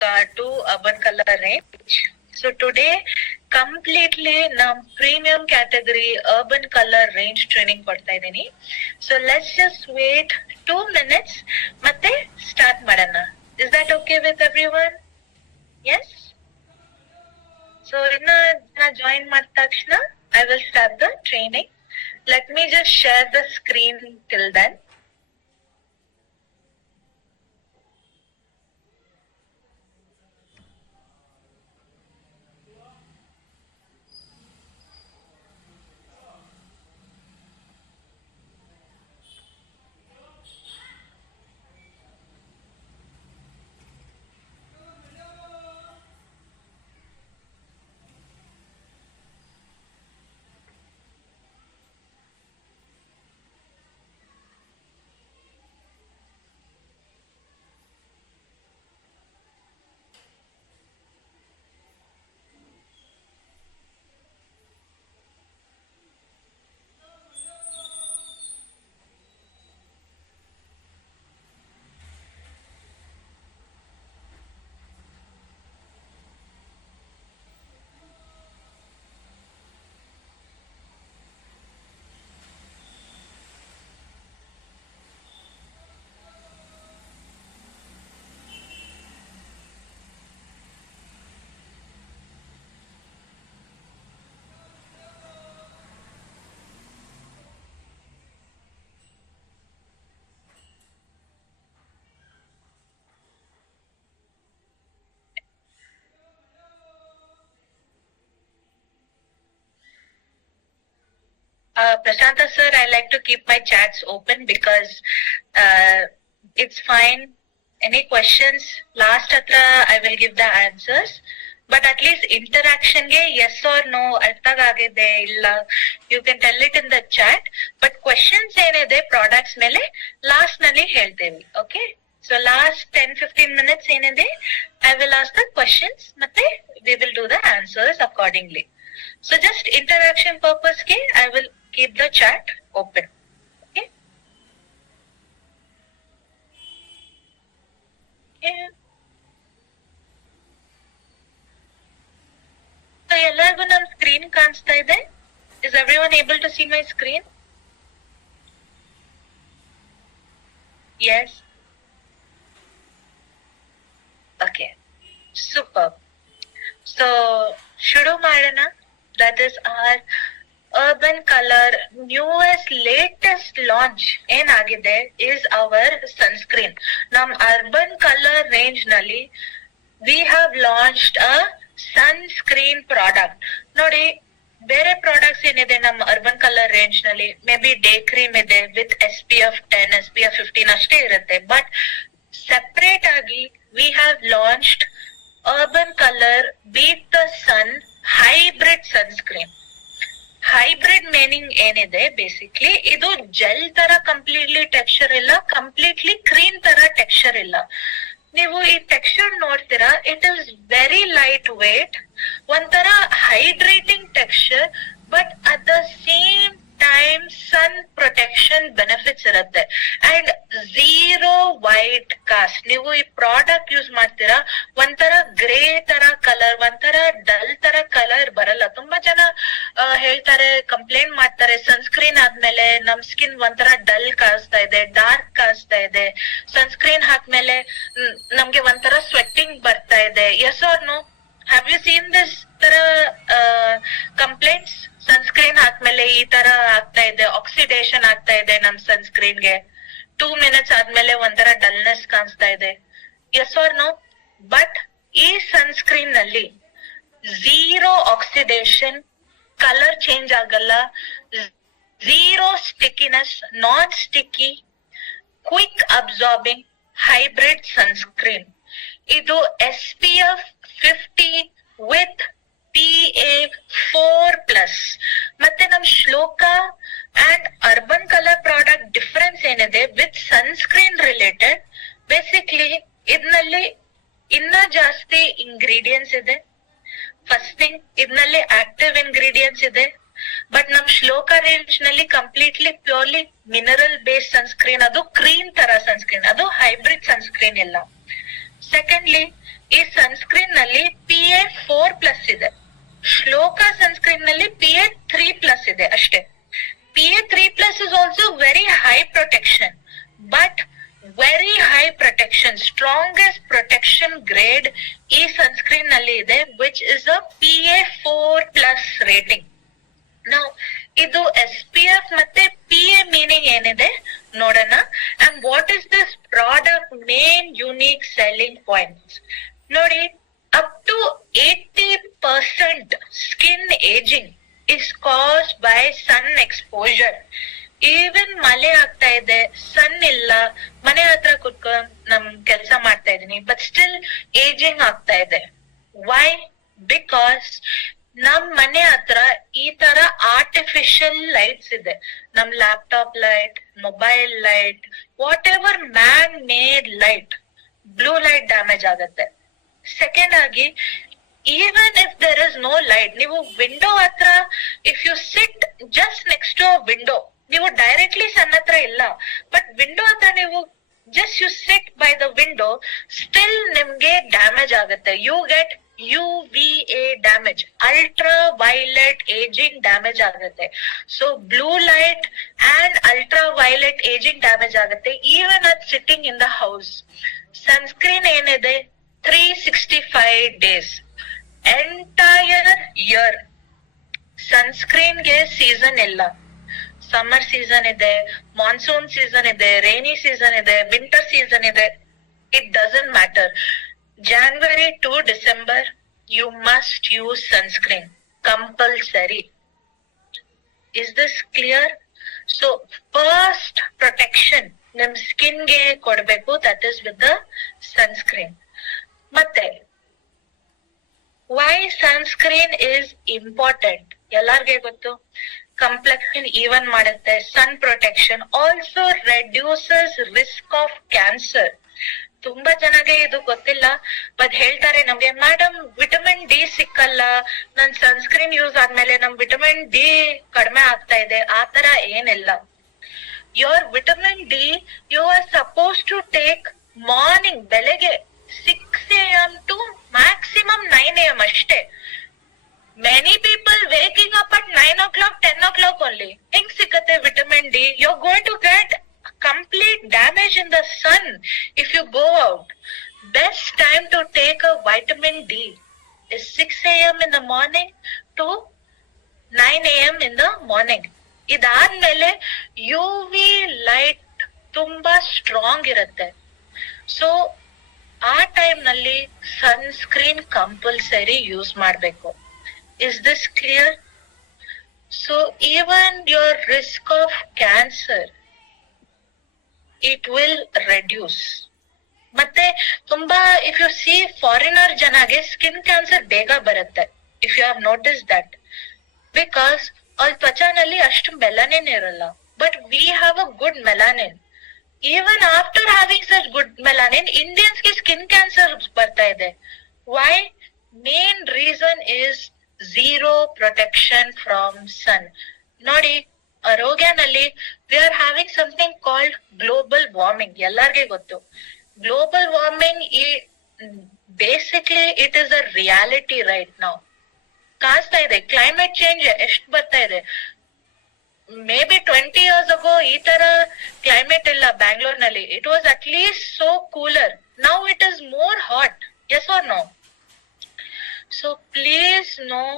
to urban color range. So today completely nam premium category urban color range training ಕೊಡ್ತಾ ಇದೀನಿ. So let's just wait 2 minutes ಮತ್ತೆ start ಮಾಡೋಣ. Is that okay with everyone? Yes? So ಇನ್ನ join ಮಾಡಿದ ತಕ್ಷಣ I will start the training. Let me just share the screen till then. Prashanta sir, I like to keep my chats open because it's fine. Any questions? Last atra I will give the answers. But at least interaction ge yes or no arthagagide illa. You can tell it in the chat. But questions enide products mele last nalli heltevi. Okay? So last 10-15 minutes enide I will ask the questions matte we will do the answers accordingly. So just interaction purpose ke I will keep the chat open. Okay? Yeah. So ಎಲ್ಲರಿಗೂ ನಮ್ಮ screen ಕಾಣಿಸ್ತಾ ಇದೆ? Is everyone able to see my screen? Yes. Okay. Super. So ಶುರು ಮಾಡೋಣ. That is our urban color newest latest launch ಏನಾಗಿದೆ is our sunscreen. Nam urban color range ನಲ್ಲಿ we have launched a sunscreen product. ನೋಡಿ ಬೇರೆ products ಏನಿದೆ ನಮ್ಮ urban colour range ನಲ್ಲಿ maybe day cream ಇದೆ ವಿತ್ SPF 10 SPF 15 ಅಷ್ಟೇ ಇರುತ್ತೆ. ಬಟ್ ಸೆಪರೇಟ್ ಆಗಿ we have launched urban colour beat the sun hybrid sunscreen. Hybrid meaning ಏನಿದೆ ಬೇಸಿಕ್ಲಿ ಇದು ಜೆಲ್ ತರ ಕಂಪ್ಲೀಟ್ಲಿ ಟೆಕ್ಸ್ಚರ್ ಇಲ್ಲ, ಕಂಪ್ಲೀಟ್ಲಿ ಕ್ರೀಮ್ ತರ ಟೆಕ್ಸ್ಚರ್ ಇಲ್ಲ. ನೀವು ಈ ಟೆಕ್ಸ್ಚರ್ ನೋಡ್ತೀರಾ, it is very light weight, ಒಂಥರ hydrating texture, but at the same time sun protection benefits ಇರುತ್ತೆ ಅಂಡ್ ಝೀರೋ ವೈಟ್ ಕಾಸ್ಟ್. ನೀವು ಈ ಪ್ರಾಡಕ್ಟ್ ಯೂಸ್ ಮಾಡ್ತೀರಾ, ಒಂಥರ ಗ್ರೇ ತರ ಕಲರ್, ಒಂಥರ ಡಲ್ ತರ ಕಲರ್ ಬರಲ್ಲ. ತುಂಬಾ ಜನ ಹೇಳ್ತಾರೆ, ಕಂಪ್ಲೇಂಟ್ ಮಾಡ್ತಾರೆ, ಸನ್ಸ್ಕ್ರೀನ್ ಆದ್ಮೇಲೆ ನಮ್ ಸ್ಕಿನ್ ಒಂಥರ ಡಲ್ ಕಾಣಿಸ್ತಾ ಇದೆ, ಡಾರ್ಕ್ ಕಾಣಿಸ್ತಾ ಇದೆ, ಸನ್ಸ್ಕ್ರೀನ್ ಹಾಕ್ಮೇಲೆ ನಮ್ಗೆ ಒಂಥರ ಸ್ವೆಟ್ಟಿಂಗ್ ಬರ್ತಾ ಇದೆ. Yes or no? Have you seen this ತರ ಕಂಪ್ಲೇಂಟ್ಸ್? ಸನ್ಸ್ಕ್ರೀನ್ ಹಾಕ್ಮೇಲೆ ಈ ತರ ಆಗ್ತಾ ಇದೆ, ಆಕ್ಸಿಡೇಷನ್ ಆಗ್ತಾ ಇದೆ ನಮ್ ಸನ್ಸ್ಕ್ರೀನ್ಗೆ, 2 minutes ಆದ್ಮೇಲೆ ಒಂಥರ ಡಲ್ನೆಸ್ ಕಾಣಿಸ್ತಾ ಇದೆ. Yes or no? ಬಟ್ ಈ ಸನ್ಸ್ಕ್ರೀನ್ ನಲ್ಲಿ ಝೀರೋ ಆಕ್ಸಿಡೇಷನ್, ಕಲರ್ ಚೇಂಜ್ ಆಗಲ್ಲ, zero stickiness, non sticky, quick absorbing hybrid sunscreen. ಇದು SPF 50 ವಿತ್ PA4+. ಮತ್ತೆ ನಮ್ Shloka and urban colour product difference ಏನಿದೆ ವಿತ್ ಸನ್ಸ್ಕ್ರೀನ್ ರಿಲೇಟೆಡ್, ಬೇಸಿಕ್ಲಿ ಇದ್ನಲ್ಲಿ ಇನ್ನ ಜಾಸ್ತಿ ಇಂಗ್ರೀಡಿಯೆಂಟ್ಸ್ ಇದೆ. ಫಸ್ಟ್ ಥಿಂಗ್, ಇದ್ನಲ್ಲಿ ಆಕ್ಟಿವ್ ಇಂಗ್ರೀಡಿಯೆಂಟ್ಸ್ ಇದೆ. ಬಟ್ ನಮ್ ಶ್ಲೋಕ ರೇಂಜ್ ನಲ್ಲಿ completely purely mineral based sunscreen, ಅದು ಕ್ರೀಮ್ ತರ ಸನ್ಸ್ಕ್ರೀನ್, ಅದು ಹೈಬ್ರಿಡ್ ಸನ್ಸ್ಕ್ರೀನ್ ಇಲ್ಲ. ಸೆಕೆಂಡ್ಲಿ, ಈ ಸನ್ಸ್ಕ್ರೀನ್ ನಲ್ಲಿ PA4+ ಇದೆ. ಶ್ಲೋಕ ಸನ್ಸ್ಕ್ರೀನ್ ನಲ್ಲಿ PA3+ ಇದೆ ಅಷ್ಟೇ. PA3+ is also very high protection, but very high protection, strongest protection grade ಈ ಸನ್ಸ್ಕ್ರೀನ್ ನಲ್ಲಿ ಇದೆ, which is a PA4+ rating. Now ಇದು SPF ಮತ್ತೆ PA meaning ಏನಿದೆ ನೋಡೋಣ. And what is this product main unique selling points? ನೋಡಿ, up to 80% skin aging is caused by sun exposure. Even ಮಳೆ ಆಗ್ತಾ ಇದೆ, ಸನ್ ಇಲ್ಲ, ಮನೆ ಹತ್ರ ಕುತ್ಕೊಂಡ್ ನಮ್ ಕೆಲ್ಸ ಮಾಡ್ತಾ ಇದೀನಿ, ಬಟ್ ಸ್ಟಿಲ್ ಏಜಿಂಗ್ ಆಗ್ತಾ ಇದೆ. ವೈ? ಬಿಕಾಸ್ ನಮ್ ಮನೆ ಹತ್ರ ಈ ತರ ಆರ್ಟಿಫಿಷಿಯಲ್ ಲೈಟ್ಸ್ ಇದೆ. ನಮ್ laptop light, mobile light, whatever man made light, blue light damage ಆಗತ್ತೆ. ಸೆಕೆಂಡ್ ಆಗಿ, even if there is no light, ನೀವು ವಿಂಡೋ ಹತ್ರ, if you sit just next to window, ನೀವು ಡೈರೆಕ್ಟ್ಲಿ ಸನ್ ಹತ್ರ ಇಲ್ಲ, but window ಹತ್ರ ನೀವು just you sit by the window, still ನಿಮ್ಗೆ ಡ್ಯಾಮೇಜ್ ಆಗುತ್ತೆ. You get UVA damage, ultraviolet ageing damage ಆಗುತ್ತೆ. So blue light and ultraviolet ageing damage ಆಗುತ್ತೆ, even at sitting in the house. Sunscreen ಏನಿದೆ 365 days, entire year. ಸನ್ಸ್ಕ್ರೀನ್ಗೆ season ಇಲ್ಲ. Summer season ಇದೆ, monsoon season ಇದೆ, rainy season ಇದೆ, winter season ಇದೆ, it doesn't matter. January to December you must use sunscreen, compulsory. Is this clear? So first protection ನಿಮ್ skin ಗೆ ಕೊಡ್ಬೇಕು, that is with the sunscreen. ಮತ್ತೆ why sunscreen is important ಎಲ್ಲಾರ್ಗೆ ಗೊತ್ತು. Complexion even ಮಾಡುತ್ತೆ, sun protection, also reduces risk of cancer. ತುಂಬಾ ಜನಗೆ ಇದು ಗೊತ್ತಿಲ್ಲ, ಬಟ್ ಹೇಳ್ತಾರೆ ನಮ್ಗೆ, ಮೇಡಮ್ ವಿಟಮಿನ್ ಡಿ ಸಿಕ್ಕಲ್ಲ, ನನ್ ಸನ್ಸ್ಕ್ರೀನ್ ಯೂಸ್ ಆದ್ಮೇಲೆ ನಮ್ ವಿಟಮಿನ್ ಡಿ ಕಡಿಮೆ ಆಗ್ತಾ ಇದೆ. ಆತರ ಏನಿಲ್ಲ. Your vitamin D you are suppose to take morning, ಬೆಳಗ್ಗೆ 6 AM to maximum 9 AM ಅಷ್ಟೇ. Many people waking up at 9 o'clock, 10 o'clock only. ಹೆಂಗ್ ಸಿಕ್ಕತ್ತೆ vitamin D? You're going to get complete damage in the sun if you go out. Best time to take a vitamin D is 6 AM in the morning to 9 AM in the morning. ಇದಾದ್ಮೇಲೆ UV light ತುಂಬಾ strong ಇರುತ್ತೆ. So ಆ time ನಲ್ಲಿ sunscreen compulsory use ಮಾಡ್ಬೇಕು. Is this clear? So even your risk of cancer, it will reduce. ಮತ್ತೆ ತುಂಬಾ, if you see foreigner ಜನಗೆ skin cancer ಬೇಗ ಬರುತ್ತೆ, if you have noticed that, because ಅವ್ರ ತ್ವಚಾನಲ್ಲಿ ಅಷ್ಟು ಮೆಲನಿನ್ ಇರಲ್ಲ, but we have a good melanin. Even after having such good melanin, Indians ಗೆ skin cancer ಬರ್ತಾ ಇದೆ. Why? Main reason is zero protection from sun. ನೋಡಿ, ಆರೋಗ್ಯನಲ್ಲಿ we are having something called global warming. ಎಲ್ಲಾರ್ಗೆ ಗೊತ್ತು. Global warming basically it is a reality right now. ಕಾಣಿಸ್ತಾ ಇದೆ. Climate change ಎಷ್ಟು ಬರ್ತಾ ಇದೆ. ಮೇ ಬಿ 20 years ago ಈ ತರ ಕ್ಲೈಮೇಟ್ ಇಲ್ಲ ಬ್ಯಾಂಗ್ಳೂರ್ನಲ್ಲಿ. It was at least so cooler. Now it is more hot. Yes or no? So please know,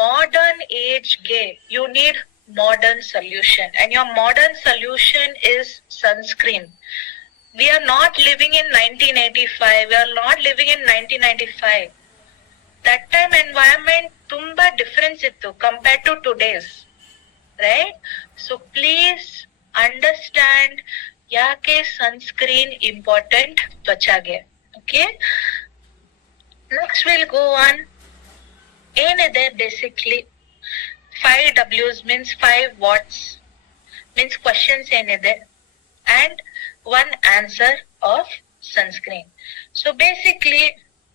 modern age ಗೆ you need modern solution, and your modern solution is sunscreen. We are not living in 1985. We are not living in 1995. That time environment ತುಂಬಾ difference ಇತ್ತು compared to today's, right? So please understand ಯಾಕೆ sunscreen important ತ್ವಚಾಗೆ. Okay? Next we'll go on. ಏನಿದೆ basically 5 W's means 5 what's means questions ಏನಿದೆ and 1 answer of sunscreen. So basically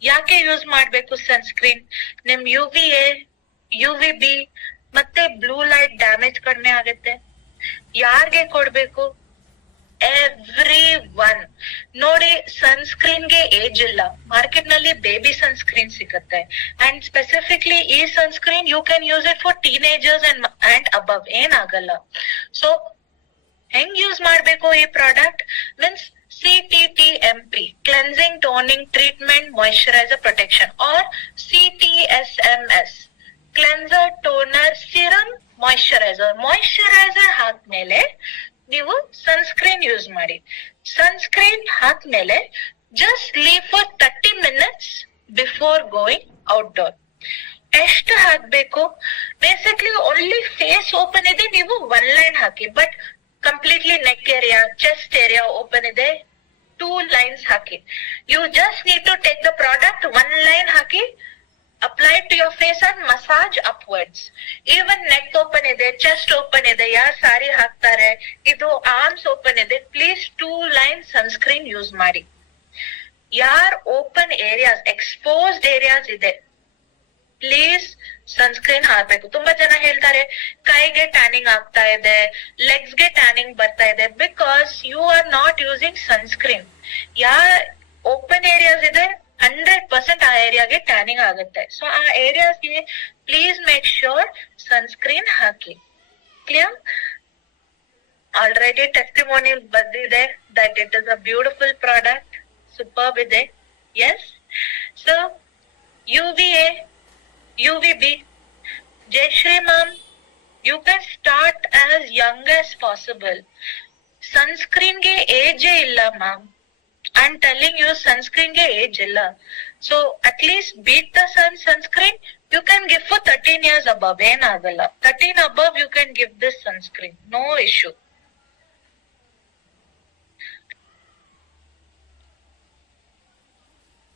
ಯಾಕೆ use ಮಾಡ್ಬೇಕು sunscreen? ನಿಮ್ UVA, UVB ಮತ್ತೆ blue light damage ಕಡಿಮೆ ಆಗುತ್ತೆ. ಯಾರ್ಗೆ ಕೊಡ್ಬೇಕು? Everyone. ನೋಡಿ, ಸನ್ಸ್ಕ್ರೀನ್ ಗೆ ಏಜ್ ಇಲ್ಲ. ಮಾರ್ಕೆಟ್ ನಲ್ಲಿ ಬೇಬಿ ಸನ್ಸ್ಕ್ರೀನ್ ಸಿಗುತ್ತೆ, ಅಂಡ್ ಸ್ಪೆಸಿಫಿಕ್ಲಿ ಈ sunscreen you can use it for teenagers and above, ಏನಾಗಲ್ಲ. ಸೊ ಹೆಂಗ್ ಯೂಸ್ ಮಾಡ್ಬೇಕು ಈ product means CTTMP, cleansing toning treatment moisturiser protection, or CTSMS, cleanser toner serum moisturiser ಹಾಕ್ಮೇಲೆ ನೀವು ಸನ್ಸ್ಕ್ರೀನ್ ಯೂಸ್ ಮಾಡಿ. Sunscreen ಹಾಕ್ಮೇಲೆ just leave for 30 minutes before going outdoor. ಎಷ್ಟು ಹಾಕ್ಬೇಕು? ಬೇಸಿಕ್ಲಿ ಓನ್ಲಿ ಫೇಸ್ ಓಪನ್ ಇದೆ, ನೀವು 1 ಲೈನ್ ಹಾಕಿ. But completely neck area, chest area open ಇದೆ, 2 lines ಹಾಕಿ. You just need to take the product, 1 line ಹಾಕಿ, apply to your face and massage upwards. Even neck open ಇದೆ, chest open ಇದೆ, ಯಾರು ಸಾರಿ ಹಾಕ್ತಾರೆ, ಇದು ಆರ್ಮ್ಸ್ ಓಪನ್ ಇದೆ, ಪ್ಲೀಸ್ 2 lines ಸನ್ಸ್ಕ್ರೀನ್ ಯೂಸ್ ಮಾಡಿ. ಯಾರ್ ಓಪನ್ ಏರಿಯಾಸ್, ಎಕ್ಸ್ಪೋಸ್ಡ್ ಏರಿಯಾಸ್ ಇದೆ, ಪ್ಲೀಸ್ ಸನ್ಸ್ಕ್ರೀನ್ ಹಾಕ್ಬೇಕು. ತುಂಬಾ ಜನ ಹೇಳ್ತಾರೆ ಕೈಗೆ ಟ್ಯಾನಿಂಗ್ ಆಗ್ತಾ ಇದೆ, ಲೆಗ್ಸ್ ಗೆ ಟ್ಯಾನಿಂಗ್ ಬರ್ತಾ ಇದೆ, because you are not using sunscreen. ಯಾರ್ ಓಪನ್ ಏರಿಯಾಸ್ ಇದೆ 100% ಆ ಏರಿಯಾಗೆ ಟ್ಯಾನಿಂಗ್ ಆಗುತ್ತೆ. ಸೊ ಆ ಏರಿಯಾಸ್ಗೆ ಪ್ಲೀಸ್ ಮೇಕ್ ಶ್ಯೂರ್ ಸನ್ಸ್ಕ್ರೀನ್ ಹಾಕಿ. ಕ್ಲಿಯರ್? ಆಲ್ರೆಡಿ ಟೆಸ್ಟಿಮೋನಿಯಲ್ ಬಂದಿದೆ that it is a beautiful product, superb ಇದೆ. Yes, so UVA, UVB, Jayashree ma'am, you can start as young as possible. Sunscreen ge age illa ma'am. I'm telling you, sunscreen ge age illa. So at least beat the sunscreen. You can give for 13 years above. Enagalla. 13 above you can give this sunscreen. No issue.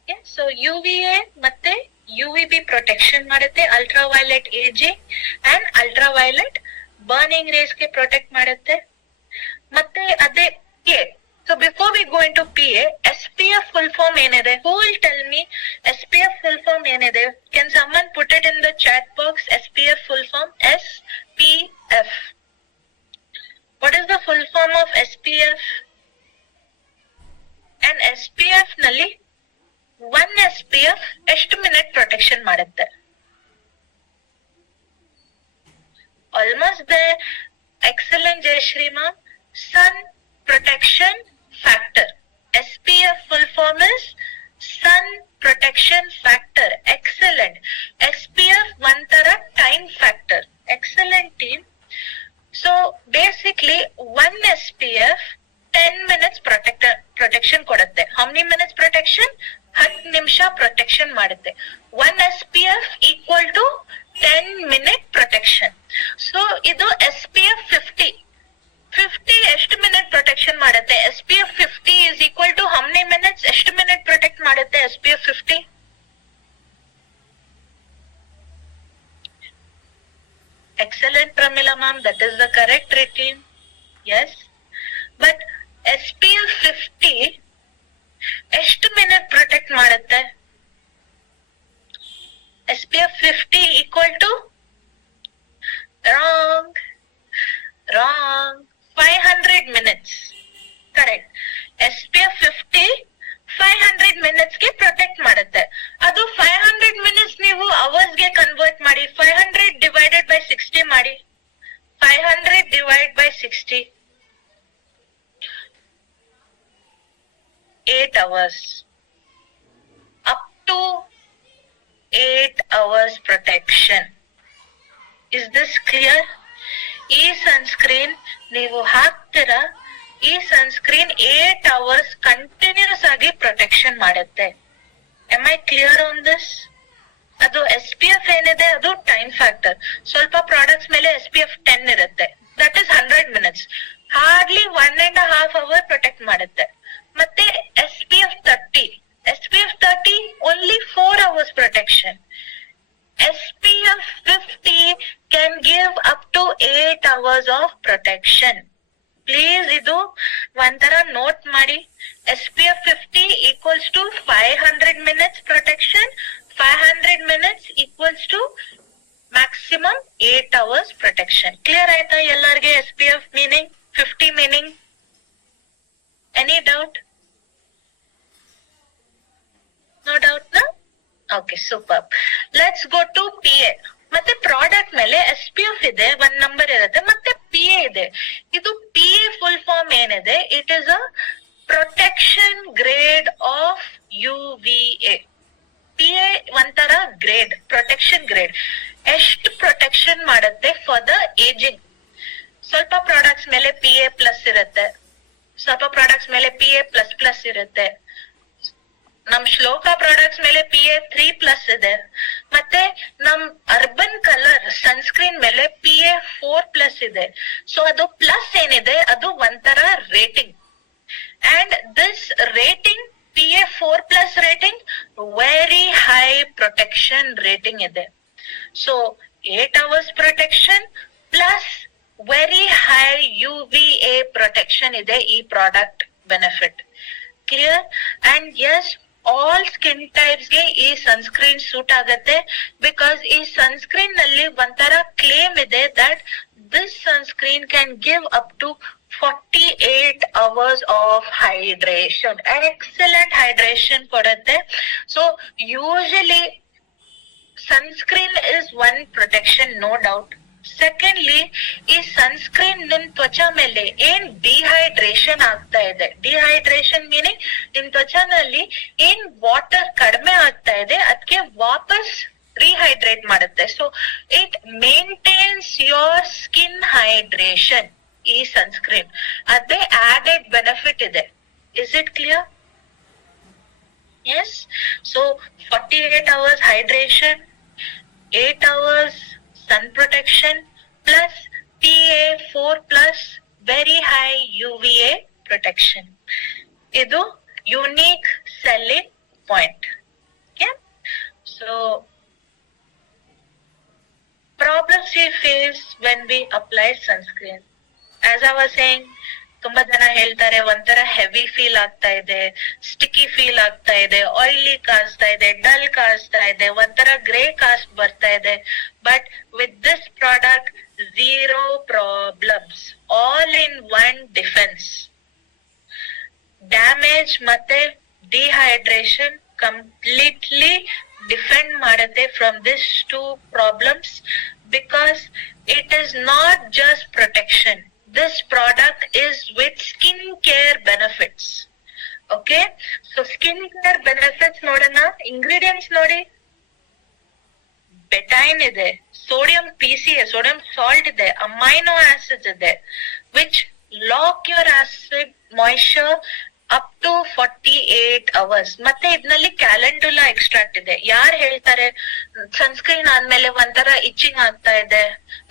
Yeah, so UVA ಮತ್ತೆ UVB protection ಮಾಡುತ್ತೆ, ultraviolet ageing and ultraviolet burning rays ಗೆ protect ಮಾಡುತ್ತೆ. ಮತ್ತೆ ಅದೇ PA. So before we go into PA, SPF full form ಏನಿದೆ? Who will tell me SPF full form ಏನಿದೆ? Can someone put it in the chat box? SPF full form SPF. What is the full form of SPF? And SPF ನಲ್ಲಿ 1 SPF ಎಷ್ಟು minute protection ಮಾಡುತ್ತೆ? Almost there. Excellent Jayashree ma'am. Sun protection factor, SPF full form is sun protection factor. Excellent. SPF ಒಂಥರ time factor. Excellent team. So basically 1 SPF 10 minutes protection ಕೊಡುತ್ತೆ. How many minutes protection? 10 ನಿಮಿಷ protection ಮಾಡುತ್ತೆ. 1 SPF equal to 10 minute protection. So ಇದು SPF 50. 50 ಎಷ್ಟು minute protection ಮಾಡುತ್ತೆ? SPF 50 is equal to how many minutes? ಎಷ್ಟು minute protect ಮಾಡುತ್ತೆ SPF 50? Excellent, Pramila ma'am. That is the correct routine. Yes. But SPF 50 ಎಷ್ಟು minute protect ಮಾಡುತ್ತೆ? SPF 50 equal to wrong 500 minutes. Correct. SPF 50 500 minutes ಗೆ protect ಮಾಡುತ್ತೆ. ಅದು 500 minutes ನೀವು hours ಗೆ convert ಮಾಡಿ. 500 divided by 60 ಮಾಡಿ. 500 divided by 60. 8 hours. Up to 8 hours protection. Is this clear? ಈ ಸನ್ಸ್ಕ್ರೀನ್ ನೀವು ಹಾಕ್ತೀರಾ, ಈ ಸನ್ಸ್ಕ್ರೀನ್ 8 hours ಕಂಟಿನ್ಯೂಸ್ ಆಗಿ ಪ್ರೊಟೆಕ್ಷನ್ ಮಾಡುತ್ತೆ. Am I clear on this? ಅದು SPF ಏನಿದೆ ಅದು ಟೈಮ್ ಫ್ಯಾಕ್ಟರ್. ಸ್ವಲ್ಪ ಪ್ರಾಡಕ್ಟ್ಸ್ ಮೇಲೆ SPF 10 ಇರುತ್ತೆ. That is 100 minutes. Hardly 1.5 hour protect ಮಾಡುತ್ತೆ. ಮತ್ತೆ SPF 30 only 4 hours protection. SPF 50 can give up to 8 hours of protection. Please ಇದು ಒಂಥರ ನೋಟ್ ಮಾಡಿ. SPF 50 equals to 500 minutes protection. 500 minutes equals to maximum 8 hours protection. Clear ಆಯ್ತಾ ಎಲ್ಲರಿಗೆ SPF meaning? 50 meaning? Any doubt? No doubt ನಾ? Okay, super. Let's go to PA. ಮತ್ತೆ product ಮೇಲೆ SPF ಇದೆ, 1 number ಇರುತ್ತೆ, ಮತ್ತೆ PA ಇದೆ. ಇದು PA ಫುಲ್ ಫಾರ್ಮ್ ಏನಿದೆ, it is a protection grade of UVA. PA ಒಂಥರ ಗ್ರೇಡ್, ಪ್ರೊಟೆಕ್ಷನ್ ಗ್ರೇಡ್. ಎಷ್ಟು ಪ್ರೊಟೆಕ್ಷನ್ ಮಾಡುತ್ತೆ ಫಾರ್ ದ ಏಜಿಂಗ್? ಸ್ವಲ್ಪ ಪ್ರಾಡಕ್ಟ್ಸ್ ಮೇಲೆ PA ಪ್ಲಸ್ ಇರುತ್ತೆ, ಸ್ವಲ್ಪ ಪ್ರಾಡಕ್ಟ್ಸ್ ಮೇಲೆ PA ಪ್ಲಸ್ ಪ್ಲಸ್ ಇರುತ್ತೆ. ನಮ್ ಶ್ಲೋಕ ಪ್ರಾಡಕ್ಟ್ಸ್ ಮೇಲೆ PA 3+ ಇದೆ. ಮತ್ತೆ ನಮ್ ಅರ್ಬನ್ ಕಲರ್ ಸನ್ಸ್ಕ್ರೀನ್ ಮೇಲೆ PA 4+ ಇದೆ. ಸೊ ಅದು ಪ್ಲಸ್ ಏನಿದೆ ಅದು ಒಂಥರ rating. And this rating PA 4+ rating very high protection rating ಇದೆ. So 8 hours protection plus very high UVA protection ಇದೆ ಈ product benefit. Clear? And yes, all skin types ಗೆ ಈ ಸನ್ಸ್ಕ್ರೀನ್ ಸೂಟ್ ಆಗತ್ತೆ. ಬಿಕಾಸ್ ಈ ಸನ್ಸ್ಕ್ರೀನ್ ನಲ್ಲಿ ಒಂಥರ ಕ್ಲೇಮ್ ಇದೆ that this sunscreen can give up to 48 hours of hydration. Excellent hydration ಕೊಡುತ್ತೆ. So usually sunscreen is one protection, no doubt. Secondly, ಈ sunscreen ನಿಮ್ ತ್ವಚಾ ಮೇಲೆ ಏನ್ ಡಿಹೈಡ್ರೇಷನ್ ಆಗ್ತಾ ಇದೆ, ಡಿಹೈಡ್ರೇಷನ್ ಮೀನಿಂಗ್ ನಿಮ್ ತ್ವಚಾನಲ್ಲಿ ಏನ್ ವಾಟರ್ ಕಡಿಮೆ ಆಗ್ತಾ ಇದೆ ಅದಕ್ಕೆ ವಾಪಸ್ ರಿಹೈಡ್ರೇಟ್ ಮಾಡುತ್ತೆ. So it maintains your skin hydration. ಈ ಸನ್ಸ್ಕ್ರೀನ್ ಅದೇ ಆಡೆಡ್ ಬೆನಿಫಿಟ್ ಇದೆ. Is it clear? Yes. So 48 hours hydration, 8 hours sun protection plus PA 4+ very high UVA protection. Idu unique selling point. Okay? So problems we face when we apply sunscreen. As I was saying, ತುಂಬಾ ಜನ ಹೇಳ್ತಾರೆ ಒಂಥರ heavy feel ಆಗ್ತಾ ಇದೆ, sticky feel ಆಗ್ತಾ ಇದೆ, oily ಕಾಣಿಸ್ತಾ ಇದೆ, ಡಲ್ ಕಾಣಿಸ್ತಾ ಇದೆ, ಒಂಥರ ಗ್ರೇ ಕಾಸ್ಟ್ ಬರ್ತಾ ಇದೆ. But with this product zero problems, all in one defence. Damage ಮತ್ತೆ ಡಿಹೈಡ್ರೇಷನ್ ಕಂಪ್ಲೀಟ್ಲಿ ಡಿಫೆಂಡ್ ಮಾಡುತ್ತೆ from this 2 problems. Because it is not just protection. This product is with skin care benefits. Okay? So skin care benefits nodana, ingredients nodi. Betaine ide, sodium PCA, sodium salt ide, amino acids ide, which lock your acid moisture up to 48 hours. ಮತ್ತೆ ಇದ್ನಲ್ಲಿ ಕ್ಯಾಲೆಂಡುಲಾ extract ಇದೆ. ಯಾರು ಹೇಳ್ತಾರೆ sunscreen ಆದ್ಮೇಲೆ ಒಂಥರ itching ಆಗ್ತಾ ಇದೆ,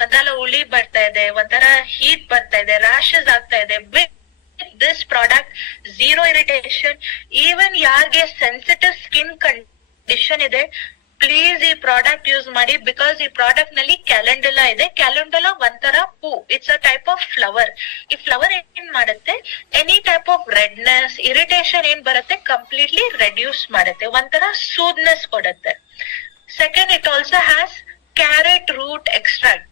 ಒಂಥರ ಉಳಿ ಬರ್ತಾ ಇದೆ, ಒಂಥರ ಹೀಟ್ ಬರ್ತಾ ಇದೆ, ರ್ಯಾಶಸ್ ಆಗ್ತಾ ಇದೆ, with this product zero irritation. Even ಯಾರಿಗೆ ಸೆನ್ಸಿಟಿವ್ ಸ್ಕಿನ್ ಕಂಡೀಷನ್ ಇದೆ, ಪ್ಲೀಸ್ ಈ ಪ್ರಾಡಕ್ಟ್ ಯೂಸ್ ಮಾಡಿ. ಬಿಕಾಸ್ ಈ ಪ್ರಾಡಕ್ಟ್ ನಲ್ಲಿ ಕ್ಯಾಲೆಂಡುಲಾ ಇದೆ. ಕ್ಯಾಲೆಂಡುಲಾ ಒಂಥರ ಪೂ, it's a type of flower. ಈ ಫ್ಲವರ್ ಏನ್ ಮಾಡುತ್ತೆ, any type of redness, irritation ಏನ್ ಬರುತ್ತೆ ಕಂಪ್ಲೀಟ್ಲಿ ರೆಡ್ಯೂಸ್ ಮಾಡುತ್ತೆ, ಒಂಥರ ಸೂದ್ನೆಸ್ ಕೊಡುತ್ತೆ. Second, it also has carrot root extract.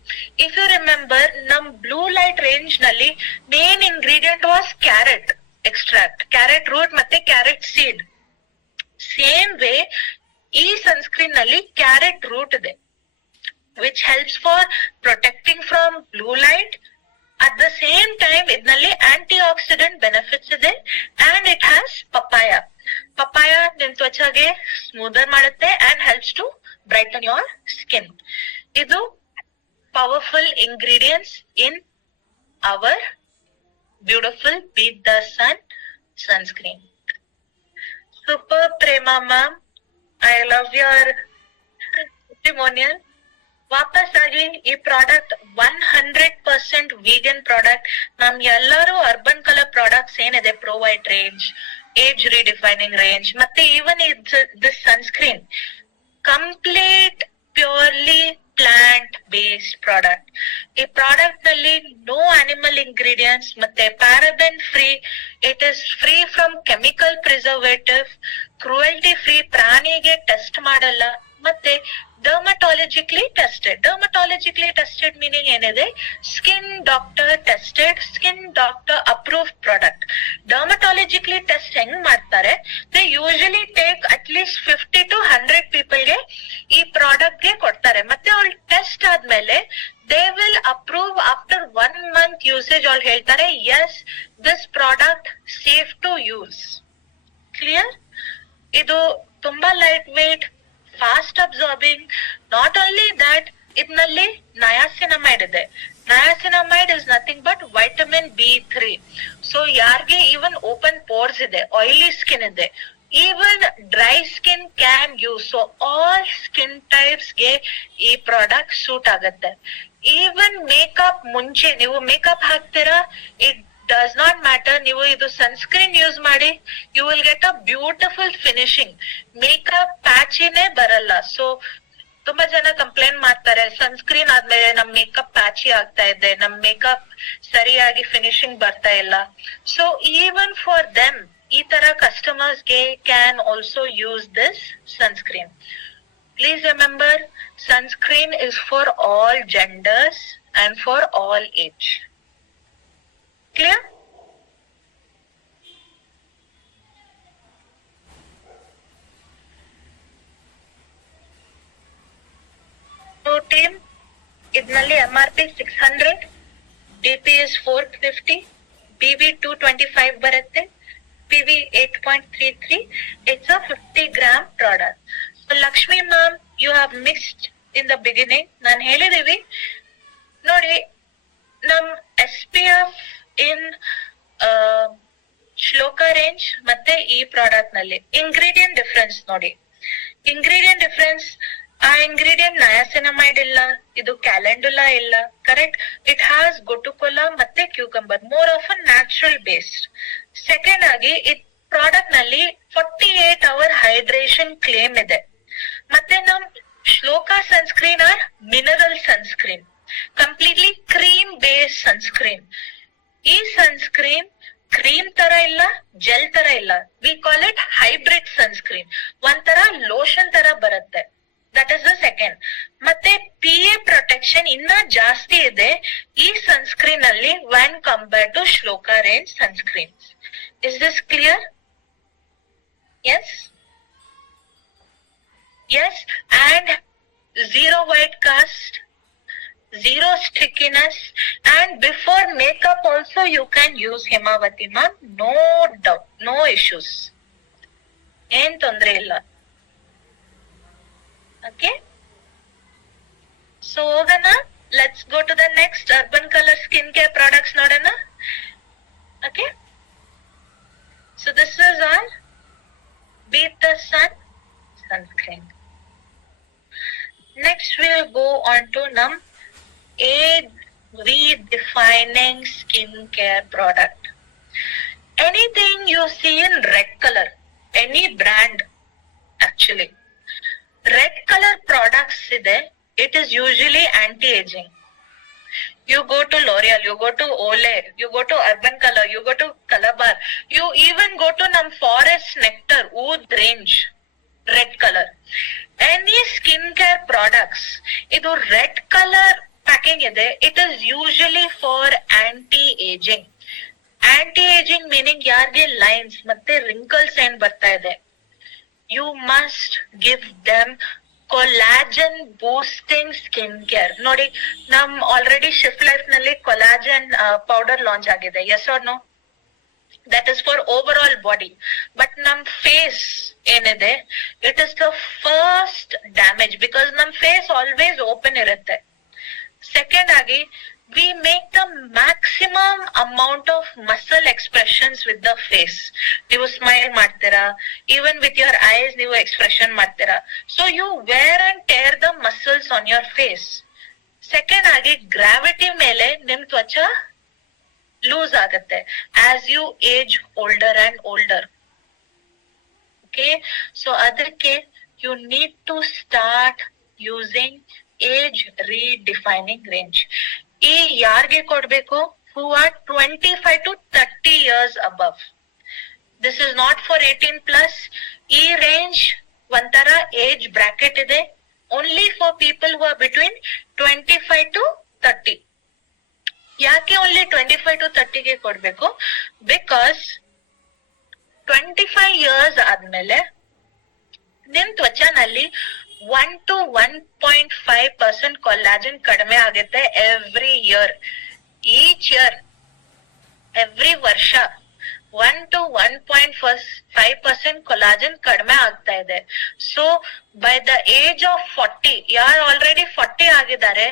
If you remember, ನಮ್ ಬ್ಲೂ ಲೈಟ್ ರೇಂಜ್ ನಲ್ಲಿ main ingredient was carrot extract, carrot root ಮತ್ತೆ ಕ್ಯಾರೆಟ್ ಸೀಡ್. ಸೇಮ್ ವೇ ಈ sunscreen ನಲ್ಲಿ ಕ್ಯಾರೆಟ್ ರೂಟ್ ಇದೆ, which helps for protecting from blue light. At the same time ಇದರಲ್ಲಿ antioxidant benefits ಇದೆ. And it has papaya. Papaya ನಿಮ್ ತ್ವಚಾಗೆ smoother ಮಾಡುತ್ತೆ and helps to brighten your skin. ಇದು powerful ingredients in our beautiful beat the sun sunscreen. Super Prema ma'am, I love your testimonial. ವಾಪಸ್ ಆಗಿ ಈ product 100% vegan product. ನಮ್ ಎಲ್ಲರೂ ಅರ್ಬನ್ ಕಲರ್ ಪ್ರಾಡಕ್ಟ್ಸ್ ಏನಿದೆ, provide range, age redefining range, ಮತ್ತೆ even this sunscreen complete purely plant based product. ಈ product ನಲ್ಲಿ no animal ingredients, ಮತ್ತೆ paraben free, it is free from chemical preservative, cruelty free, ಪ್ರಾಣಿಗೆ test ಮಾಡಲ್ಲ, ಮತ್ತೆ dermatologically tested. Dermatologically tested meaning ಏನಿದೆ, skin doctor tested, skin doctor approved product. Dermatologically test ಹೆಂಗ್ ಮಾಡ್ತಾರೆ, they usually take at least 50 to 100 ಪೀಪಲ್ಗೆ ಈ product ಗೆ ಕೊಡ್ತಾರೆ. ಮತ್ತೆ ಅವ್ಳು ಟೆಸ್ಟ್ ಆದ್ಮೇಲೆ they will approve after 1 month usage. ಅವ್ಳು ಹೇಳ್ತಾರೆ as this product safe to use. Clear? ಇದು ತುಂಬಾ light weight, fast absorbing. Not only that, ಇದರಲ್ಲಿ ನಯಾಸಿನಮೈಡ್ ಇದೆ. Niacinamide is nothing but vitamin B3. So ಯಾರಿಗೆ ಈವನ್ ಓಪನ್ ಪೋರ್ಸ್ ಇದೆ, oily skin ಇದೆ, even dry skin can use. So all skin types ಗೆ ಈ product suit ಆಗುತ್ತೆ. Even makeup ಮುಂಚೆ ನೀವು ಮೇಕಪ್ ಹಾಕ್ತೀರಾ, ಇಟ್ ಡಸ್ ನಾಟ್ ಮ್ಯಾಟರ್. ನೀವು ಇದು ಸನ್ಸ್ಕ್ರೀನ್ ಯೂಸ್ ಮಾಡಿ, you will get a beautiful finishing. Makeup ಪ್ಯಾಚಿನೇ ಬರಲ್ಲ. ಸೊ ತುಂಬಾ ಜನ ಕಂಪ್ಲೇಂಟ್ ಮಾಡ್ತಾರೆ, ಸನ್ಸ್ಕ್ರೀನ್ ಆದ್ಮೇಲೆ ನಮ್ ಮೇಕಪ್ ಪ್ಯಾಚಿ ಆಗ್ತಾ ಇದೆ, ನಮ್ ಮೇಕಪ್ ಸರಿಯಾಗಿ ಫಿನಿಶಿಂಗ್ ಬರ್ತಾ ಇಲ್ಲ. ಸೊ ಈವನ್ ಫಾರ್ ದೆಮ್, ಈ ತರ ಕಸ್ಟಮರ್ಸ್ ಗೆ can also use this sunscreen. Please remember, sunscreen is for all genders and for all age. Clear? Team, ಇದರಲ್ಲಿ MRP 600, DP is 450, BB 225 ಬರುತ್ತೆ, PV 8.33. It's a 50 gram product. So Lakshmi ma'am, you have mixed in the beginning. ನಾನು ಹೇಳಿದೀವಿ ನೋಡಿ, ನಮ್ SPF ಇನ್ ಶ್ಲೋಕ range ಮತ್ತೆ ಈ product ನಲ್ಲಿ ingredient difference ನೋಡಿ. ಇಂಗ್ರೀಡಿಯಂಟ್ ಡಿಫರೆನ್ಸ್, ಆ ಇಂಗ್ರೀಡಿಯಂಟ್ ನಯಾಸಿನಮೈಡ್ ಇಲ್ಲ, ಇದು ಕ್ಯಾಲೆಂಡುಲಾ ಇಲ್ಲ. ಕರೆಕ್ಟ್? ಇಟ್ ಹ್ಯಾಸ್ ಗೊಟುಕೊಲಾ ಮತ್ತೆ cucumber, more of a natural based. Second ಆಗಿ ಈ ಪ್ರಾಡಕ್ಟ್ ನಲ್ಲಿ 48 hour ಹೈಡ್ರೇಷನ್ ಕ್ಲೇಮ್ ಇದೆ. ಮತ್ತೆ ನಮ್ Shloka sunscreen or mineral sunscreen, completely cream based sunscreen. ಈ ಸನ್ಸ್ಕ್ರೀನ್ ಕ್ರೀಮ್ ತರ ಇಲ್ಲ, ಜೆಲ್ ತರ ಇಲ್ಲ. We call it hybrid sunscreen. ಒಂಥರ ಲೋಷನ್ ತರ ಬರುತ್ತೆ. That is the second. ಮತ್ತೆ PA ಪ್ರೊಟೆಕ್ಷನ್ ಇನ್ನ ಜಾಸ್ತಿ ಇದೆ ಈ ಸನ್ಸ್ಕ್ರೀನ್ ಅಲ್ಲಿ when compare to Shloka range sunscreen. Is this clear? Yes, yes. And zero white cast, zero stickiness, and before makeup also you can use Himavati ma'am, no doubt, no issues, ಏನ್ ತೊಂದ್ರೆ ಇಲ್ಲ. Okay, so ಹೋಗೋಣ. Let's go to the next urban color skincare products ನೋಡೋಣ. Okay, so this is our Beat the Sun sunscreen. Next we'll go on to num age redefining skincare product. Anything you see in red color, any brand actually, red color products ide, it is usually anti-aging. You go to L'Oreal, you go to Olay, you go to Urban Color, you go to Calabar, you even go to num Forest Nectar, Oud range, red color. Any skincare products, idu red color packing ide, it is usually for anti-aging. Anti-aging meaning yarge lines ಮತ್ತೆ wrinkles ಏನ್ ಬರ್ತಾ ಇದೆ, you must give them collagen boosting skincare. ನೋಡಿ, ನಮ್ already shift life ನಲ್ಲಿ collagen powder launch ಆಗಿದೆ. yes or no? That is for overall body. But num face ಏನಿದೆ, it is the first damage because num face always open irutte. Second agi, we make the maximum amount of muscle expressions with the face. ನೀವು smile ಮಾಡ್ತೀರಾ, even with your eyes ನೀವು expression ಮಾಡ್ತೀರಾ. So you wear and tear the muscles on your face. Second agi, gravity ಮೇಲೆ ನಿಮ್ ತ್ವಚ loose ಆಗುತ್ತೆ as you age older and older. Okay, so ಅದಕ್ಕೆ you need to start using age redefining range. ಈ ಯಾರಿಗೆ ಕೊಡ್ಬೇಕು? who are 25 to 30 years above. This is not for 18 plus. ಈ range ಒಂಥರ age bracket ಇದೆ, only for people who are between 25 to 30. ಯಾಕೆ only 25 to 30 ಗೆ ಕೊಡ್ಬೇಕು? ಬಿಕಾಸ್ 25 years ಆದ್ಮೇಲೆ ನಿಮ್ ತ್ವಚಾನಲ್ಲಿ 1 to 1.5% ಕೊಲಾಜನ್ ಕಡಿಮೆ ಆಗುತ್ತೆ every year. Each year, every ವರ್ಷ 1 to 1.5% ಕೊಲಾಜನ್ ಕಡಿಮೆ ಆಗ್ತಾ ಇದೆ. So by the age of 40, ಯಾರು ಆಲ್ರೆಡಿ 40 ಆಗಿದ್ದಾರೆ,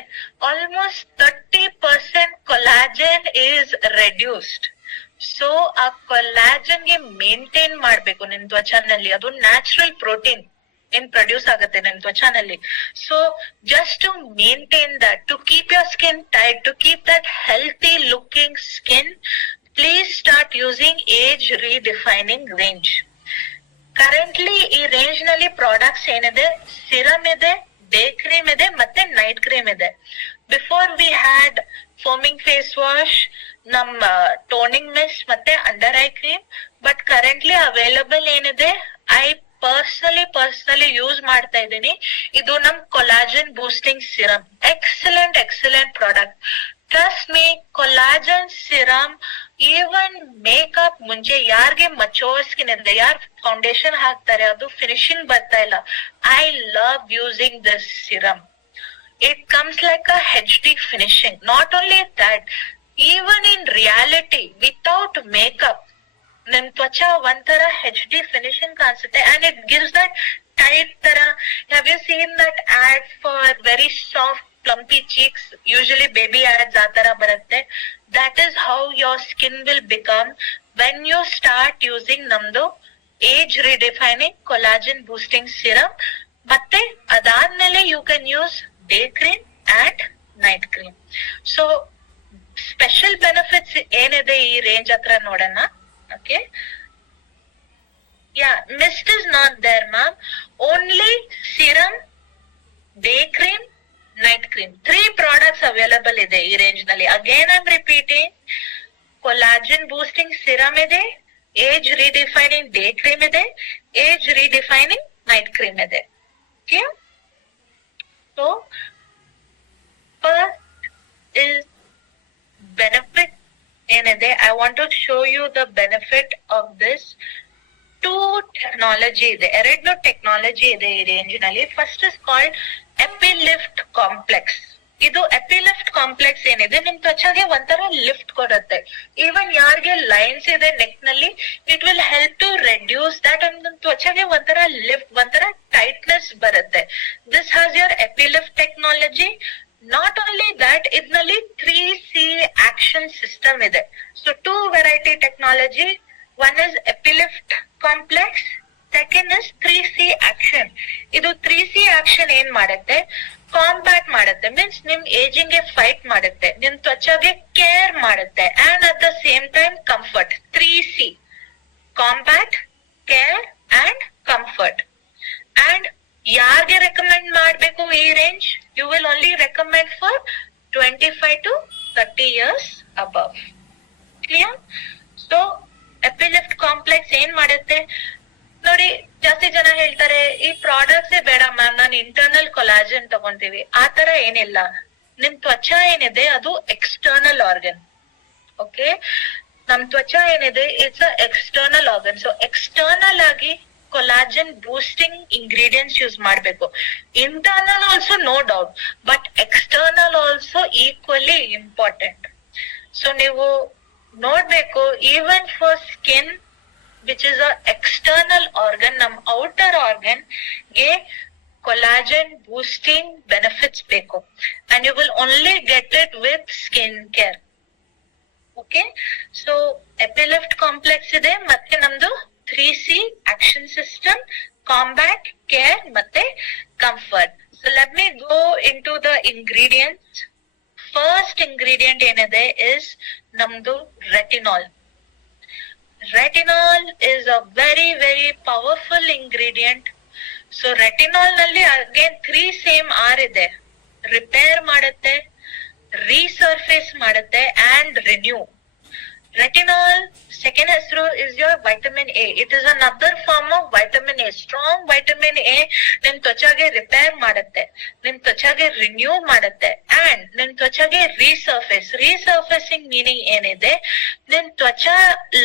almost 30% collagen is reduced. So ಆ ಕೊಲಾಜನ್ ಗೆ ಮೇಂಟೈನ್ ಮಾಡ್ಬೇಕು ನಿಮ್ ತ್ವಚಾನಲ್ಲಿ. ಅದು ನ್ಯಾಚುರಲ್ ಪ್ರೋಟೀನ್ ಏನ್ ಪ್ರೊಡ್ಯೂಸ್ ಆಗುತ್ತೆ ನಿಮ್ ತ್ವಚಾನಲ್ಲಿ. So just to maintain that, to keep your skin tight, to keep that healthy looking skin, please start using age redefining range. Currently ಈ ರೇಂಜ್ ನಲ್ಲಿ ಪ್ರಾಡಕ್ಟ್ಸ್ ಏನಿದೆ, ಸಿರಮ್ ಇದೆ, ಡೇ ಕ್ರೀಮ್ ಇದೆ, ಮತ್ತೆ ನೈಟ್ ಕ್ರೀಮ್ ಇದೆ. Before we had foaming face wash, ನಮ್ಮ toning mist ಮತ್ತೆ under eye cream. But currently available ಏನಿದೆ, ಐ ಪರ್ಸನಲಿ ಯೂಸ್ ಮಾಡ್ತಾ ಇದ್ದೀನಿ. ಇದು ನಮ್ collagen boosting serum. Excellent product. Trust me, collagen serum even makeup ಮುಂಚೆ ಯಾರಿಗೆ ಮಚೋರ್ ಸ್ಕಿನ್ ಇದೆ, ಯಾರು ಫೌಂಡೇಶನ್ ಹಾಕ್ತಾರೆ, ಅದು ಫಿನಿಶಿಂಗ್ ಬರ್ತಾ ಇಲ್ಲ, I love using this serum. It comes like a HD finishing. Not only that, even in reality, without makeup, ನಿಮ್ ತ್ವಚಾ ಒಂಥರ HD finishing ಕಾಣಿಸುತ್ತೆ. And it gives that tight ತರ. Have you seen that ad for very soft plumpy cheeks? Usually baby ads ಆ ತರ ಬರುತ್ತೆ. That is how your skin will become when you start using ನಮ್ದು age redefining collagen boosting serum. ಮತ್ತೆ ಅದಾದ್ಮೇಲೆ you can use day cream and night cream. So special benefits ಏನಿದೆ ಈ range ಹತ್ರ ನೋಡೋಣ. Okay, yeah, mist is not there, ma'am. Only serum, day cream, night cream, 3 products available ಇದೆ ಈ range ನಲ್ಲಿ. Again I'm repeating, collagen boosting serum ಇದೆ, age redefining day cream ಇದೆ, age redefining night cream ಇದೆ. Okay, so first is benefit ಏನಿದೆ. I want to show you the benefit of this. 2 technology ಇದೆ, 2 technology ಇದೆ ಈ range ನಲ್ಲಿ. First is called Epilift complex. ಇದು Epilift complex ಏನಿದೆ, ನಿಮ್ ತ್ವಚಾಗೆ ಒಂಥರ ಲಿಫ್ಟ್ ಕೊಡುತ್ತೆ. ಈವನ್ ಯಾರಿಗೆ ಲೈನ್ಸ್ ಇದೆ ನೆಕ್ ನಲ್ಲಿ, it will help to reduce that. And ನಿಮ್ ತ್ವಚಾಗೆ ಒಂಥರ ಲಿಫ್ಟ್, ಒಂಥರ ಟೈಟ್ನೆಸ್ ಬರುತ್ತೆ. This has your Epilift technology. Not only that, ಇದ್ನಲ್ಲಿ 3C ಆಕ್ಷನ್ ಸಿಸ್ಟಮ್ ಇದೆ. So 2 variety technology. One is Epilift complex, second is 3C action. ಇದು 3C action ಏನ್ ಮಾಡುತ್ತೆ, ಕಾಂಬ್ಯಾಟ್ ಮಾಡುತ್ತೆ, ಮೀನ್ಸ್ ನಿಮ್ ಏಜಿಂಗ್ ಗೆ ಫೈಟ್ ಮಾಡುತ್ತೆ, ನಿಮ್ ತ್ವಚಾಗೆ ಕೇರ್ ಮಾಡುತ್ತೆ, and at the same time comfort. 3C, combat, care and comfort. And ಯಾರಿಗೆ ರೆಕಮೆಂಡ್ ಮಾಡ್ಬೇಕು ಈ range? You will only recommend for 25 to 30 years above. Clear? So Epilift complex ಏನ್ ಮಾಡುತ್ತೆ ನೋಡಿ, ಜಾಸ್ತಿ ಜನ ಹೇಳ್ತಾರೆ ಈ ಪ್ರಾಡಕ್ಟ್ಸ್ ಬೇಡ ಮ್ಯಾಮ್, ನಾನು ಇಂಟರ್ನಲ್ ಕೊಲಾಜನ್ ತಗೊಂತೀವಿ. ಆತರ ಏನಿಲ್ಲ. ನಿಮ್ ತ್ವಚಾ ಏನಿದೆ ಅದು ಎಕ್ಸ್ಟರ್ನಲ್ ಆರ್ಗನ್. ಓಕೆ, ನಮ್ ತ್ವಚಾ ಏನಿದೆ it's a external organ. So external ಆಗಿ ಕೊಲಾಜನ್ ಬೂಸ್ಟಿಂಗ್ ಇಂಗ್ರೀಡಿಯೆಂಟ್ಸ್ ಯೂಸ್ ಮಾಡ್ಬೇಕು. Internal also no doubt, but external also equally important. So ನೀವು ನೋಡ್ಬೇಕು, even for skin which is a external organ, ನಮ್ outer organ ಗೆ collagen boosting benefits ಬೇಕು. And you will only get it with skin care. Okay, so epilift complex ಇದೆ, ಮತ್ತೆ ನಮ್ದು 3C action system, combat, care ಮತ್ತೆ comfort. So let me go into the ingredients. First ingredient ಏನಿದೆ is ನಮ್ದು retinol. Retinol is a very powerful ingredient. So retinol ನಲ್ಲಿ again 3 same R ಇದೆ. Repair ಮಾಡುತ್ತೆ, ರೀಸರ್ಫೇಸ್ ಮಾಡುತ್ತೆ and renew. Retinol, second ಹೆಸರು is your vitamin A. It is another form of vitamin A. Strong vitamin A ನಿಮ್ ತ್ವಚಾಗೆ repair ಮಾಡುತ್ತೆ, ನಿಮ್ ತ್ವಚಾಗೆ renew ಮಾಡುತ್ತೆ, and ನಿಮ್ ತ್ವಚಾಗೆ ರೀಸರ್ಫೇಸಿಂಗ್ ಮೀನಿಂಗ್ ಏನಿದೆ, ನಿಮ್ ತ್ವಚಾ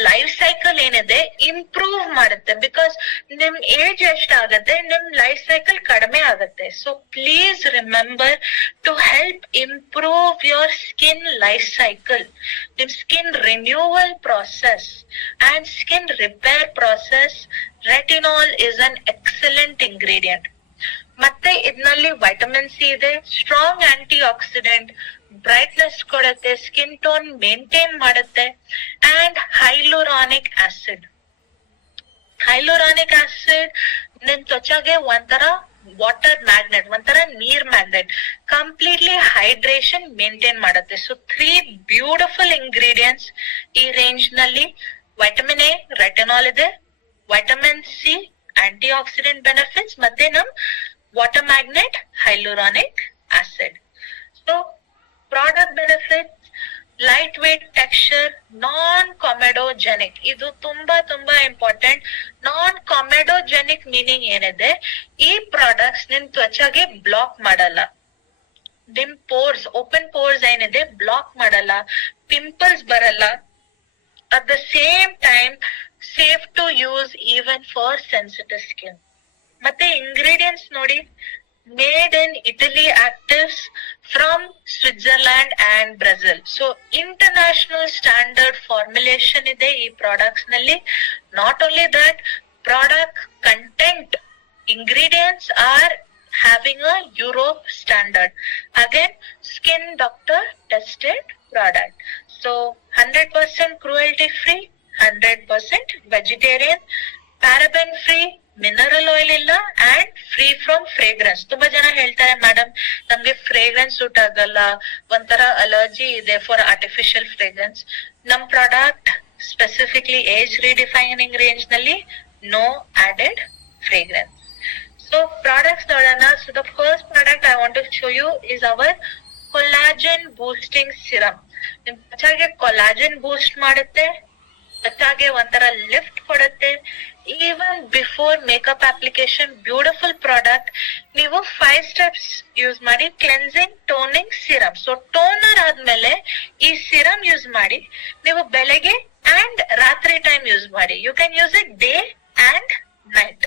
ಲೈಫ್ ಸೈಕಲ್ ಏನಿದೆ ಇಂಪ್ರೂವ್ ಮಾಡುತ್ತೆ. ಬಿಕಾಸ್ ನಿಮ್ ಏಜ್ ಎಷ್ಟಾಗತ್ತೆ, ನಿಮ್ ಲೈಫ್ ಸೈಕಲ್ ಕಡಿಮೆ ಆಗುತ್ತೆ. So please remember to help improve your skin life cycle, ನಿಮ್ skin renewal process and skin repair process. Retinol is an excellent ingredient. ಮತ್ತೆ ಇದರಲ್ಲಿ ವಿಟಮಿನ್ ಸಿ ಇದೆ, ಸ್ಟ್ರಾಂಗ್ ಆಂಟಿ ಆಕ್ಸಿಡೆಂಟ್, ಬ್ರೈಟ್ನೆಸ್ ಕೊಡುತ್ತೆ, skin tone maintain ಮಾಡುತ್ತೆ, and hyaluronic acid ನಿಮ್ ತ್ವಚಾಗೆ ಒಂಥರ water magnet, ಒಂಥರ ನೀರ್ ಮ್ಯಾಗ್ನೆಟ್, ಕಂಪ್ಲೀಟ್ಲಿ ಹೈಡ್ರೇಷನ್ ಮೇಂಟೈನ್ ಮಾಡುತ್ತೆ. ಸೊ 3 ಬ್ಯೂಟಿಫುಲ್ ಇಂಗ್ರೀಡಿಯೆಂಟ್ಸ್ ಈ ರೇಂಜ್ ನಲ್ಲಿ. ವಿಟಮಿನ್ ಎ, ರೆಟಿನಾಲ್ ಇದೆ, vitamin C antioxidant benefits, ಮತ್ತೆ ನಮ್ water magnet hyaluronic acid. So product benefits, light weight texture, non comedogenic. ಇದು ತುಂಬಾ ಇಂಪಾರ್ಟೆಂಟ್. ನಾನ್ ಕಾಮೆಡೋಜೆನಿಕ್ ಮೀನಿಂಗ್ ಏನಿದೆ, ಈ ಪ್ರಾಡಕ್ಟ್ಸ್ ನಿಮ್ ತ್ವಚಾಗೆ ಬ್ಲಾಕ್ ಮಾಡಲ್ಲ, ನಿಮ್ ಪೋರ್ಸ್, ಓಪನ್ ಪೋರ್ಸ್ ಏನಿದೆ ಬ್ಲಾಕ್ ಮಾಡಲ್ಲ, ಪಿಂಪಲ್ಸ್ ಬರಲ್ಲ. At the same time safe to use even for sensitive skin. ಮತ್ತೆ ಇಂಗ್ರೀಡಿಯೆಂಟ್ಸ್ ನೋಡಿ, made in Italy actives from Switzerland and Brazil. So international standard formulation ಇದೆ ಈ ಪ್ರಾಡಕ್ಟ್ಸ್ ನಲ್ಲಿ. Not only that, product content ingredients are having a Europe standard. Again, skin doctor tested product. So 100% cruelty free, 100% vegetarian, paraben free, mineral oil ಇಲ್ಲ, and free from fragrance. ತುಂಬಾ ಜನ ಹೇಳ್ತಾರೆ, madam ನಮ್ಗೆ fragrance suit ಆಗಲ್ಲ, ಒಂಥರ allergy ಇದೆ for artificial fragrance. ನಮ್ product specifically age redefining range ನಲ್ಲಿ no added fragrance. So products ನೋಡೋಣ. So the first product I want to show you is our collagen boosting serum. ನಿಮ್ ತ್ವಚಾಗೆ collagen boost ಮಾಡುತ್ತೆ, ತ್ವಚಾಗೆ ಒಂಥರ ಲಿಫ್ಟ್ ಕೊಡುತ್ತೆ. Even before makeup application beautiful product. ನೀವು 5 steps use ಮಾಡಿ, cleansing, toning, serum. So toner ಆದ್ಮೇಲೆ ಈ ಸಿರಮ್ ಯೂಸ್ ಮಾಡಿ, ನೀವು ಬೆಳಗ್ಗೆ ಅಂಡ್ ರಾತ್ರಿ ಟೈಮ್ ಯೂಸ್ ಮಾಡಿ. You can use it day and night.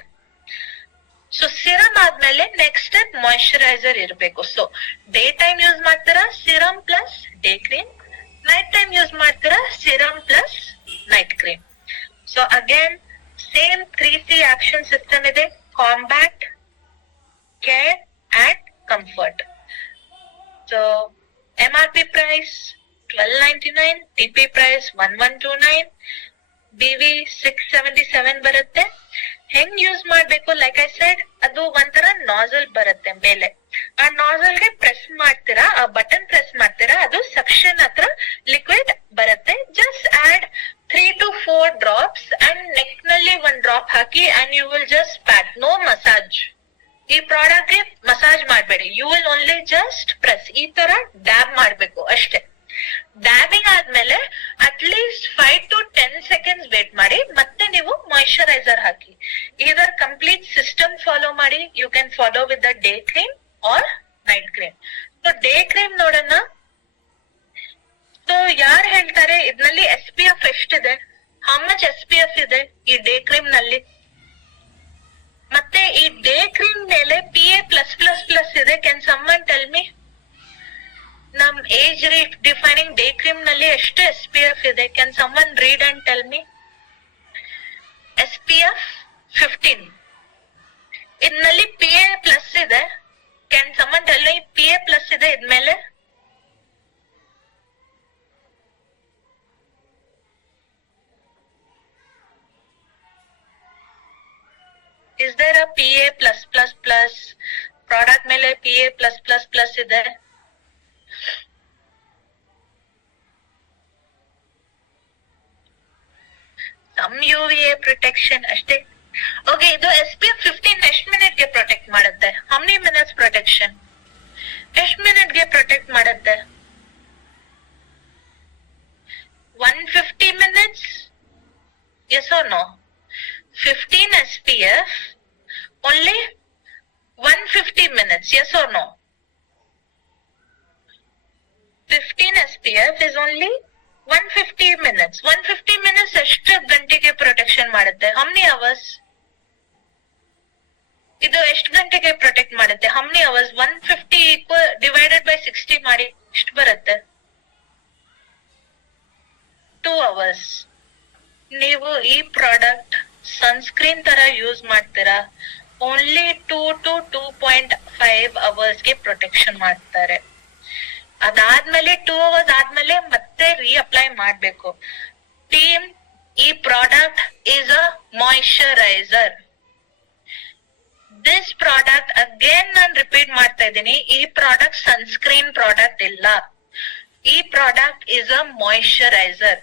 So serum ಆದ್ಮೇಲೆ ನೆಕ್ಸ್ಟ್ ಸ್ಟೆಪ್ ಮಾಯಿಶ್ಚರೈಸರ್ ಇರಬೇಕು. ಸೊ ಡೇ ಟೈಮ್ ಯೂಸ್ ಮಾಡ್ತೀರಾ serum plus day cream, night time use ಮಾಡ್ತೀರಾ serum plus night cream. So again same 3C action system ಇದೆ, combat, care and comfort. So MRP price $12.99, TP price $1129, BV $677 ಬರುತ್ತೆ. ಹೆಂಗ್ use ಮಾಡ್ಬೇಕು, like I said, ಅದು ಒಂಥರ nasal ಬರುತ್ತೆ ಮೇಲೆ. ಆ ನಾಸಲ್ ಗೆ ಪ್ರೆಸ್ ಮಾಡ್ತೀರಾ, ಆ ಬಟನ್ ಪ್ರೆಸ್ ಮಾಡ್ತೀರಾ, ಅದು ಸಕ್ಷನ್ ಹತ್ರ ಲಿಕ್ವಿಡ್ ಬರುತ್ತೆ. Just add 3 to 4 drops and neck ನಲ್ಲಿ 1 drop ಹಾಕಿ, and you will just pat. No massage. ಈ ಪ್ರಾಡಕ್ಟ್ ಗೆ ಮಸಾಜ್ ಮಾಡ್ಬೇಡಿ, you will only just press. ಈ ತರ ಡ್ಯಾಬ್ ಮಾಡ್ಬೇಕು ಅಷ್ಟೇ. ಡ್ಯಾಬಿಂಗ್ ಆದ್ಮೇಲೆ ಅಟ್ಲೀಸ್ಟ್ 5 to 10 seconds ವೇಟ್ ಮಾಡಿ, ಮತ್ತೆ ನೀವು ಮಾಯಿಶ್ಚರೈಸರ್ ಹಾಕಿ. ಇದರ ಕಂಪ್ಲೀಟ್ ಸಿಸ್ಟಮ್ ಫಾಲೋ ಮಾಡಿ. You can follow with the day cream or night cream. So day cream ನೋಡೋಣ. ಸೊ ಯಾರು ಹೇಳ್ತಾರೆ ಇದ್ರಲ್ಲಿ SPF ಎಷ್ಟಿದೆ, ಹೌ ಮಚ್ SPF ಇದೆ ಈ ಡೇ ಕ್ರೀಮ್ ನಲ್ಲಿ? ಮತ್ತೆ ಈ ಡೇ ಕ್ರೀಮ್ ಮೇಲೆ PA+++ ಇದೆ. Can someone tell me? ನಮ್ ಏಜ್ ಡಿಫೈನಿಂಗ್ ಡೇ ಕ್ರೀಮ್ ನಲ್ಲಿ ಎಷ್ಟು SPF ಇದೆ? Can someone read and tell me? SPF 15. ಇದ್ನಲ್ಲಿ PA+ ಇದೆ. Can someone tell me PA+ ಇದೆ ಇದ್ಮೇಲೆ? Is there a PA+++? Product ಮೇಲೆ PA+++ ಇದೆ. ಸಮ್ UVA ಪ್ರೊಟೆಕ್ಷನ್ ಅಷ್ಟೇ. ಓಕೆ, ಇದು SPF 15 ಎಷ್ಟು ಮಿನಿಟ್ ಗೆ ಪ್ರೊಟೆಕ್ಟ್ ಮಾಡುತ್ತೆ? How many minutes protection? ಎಷ್ಟು ಮಿನಿಟ್ ಗೆ ಪ್ರೊಟೆಕ್ಟ್ ಮಾಡುತ್ತೆ? 150 minutes? Yes or no? 15 SPF, only 150 minutes. Yes or no? 15 SPF is only 150 minutes. 150 minutes ಎಷ್ಟು ಗಂಟೆಗೆ ಪ್ರೊಟೆಕ್ಷನ್ ಮಾಡುತ್ತೆ? How many hours? ಇದು ಎಷ್ಟು ಗಂಟೆಗೆ ಪ್ರೊಟೆಕ್ಟ್ ಮಾಡುತ್ತೆ? How many hours? 150 divided by 60 ಮಾಡಿ ಎಷ್ಟು ಬರುತ್ತೆ? 2 hours. ನೀವು ಈ ಪ್ರಾಡಕ್ಟ್ ಸನ್ಸ್ಕ್ರೀನ್ ತರ ಯೂಸ್ ಮಾಡ್ತೀರಾ, ಓನ್ಲಿ 2 to 2.5 hours ಗೆ ಪ್ರೊಟೆಕ್ಷನ್ ಮಾಡ್ತಾರೆ. ಅದಾದ್ಮೇಲೆ 2 hours ಆದ್ಮೇಲೆ ಮತ್ತೆ ರೀಅಪ್ಲೈ ಮಾಡ್ಬೇಕು. ಟೀಮ್, ಈ product is a moisturiser. This product again ನಾನು ರಿಪೀಟ್ ಮಾಡ್ತಾ ಇದ್ದೀನಿ, ಈ ಪ್ರಾಡಕ್ಟ್ ಸನ್ಸ್ಕ್ರೀನ್ ಪ್ರಾಡಕ್ಟ್ ಇಲ್ಲ. ಈ product is a moisturiser.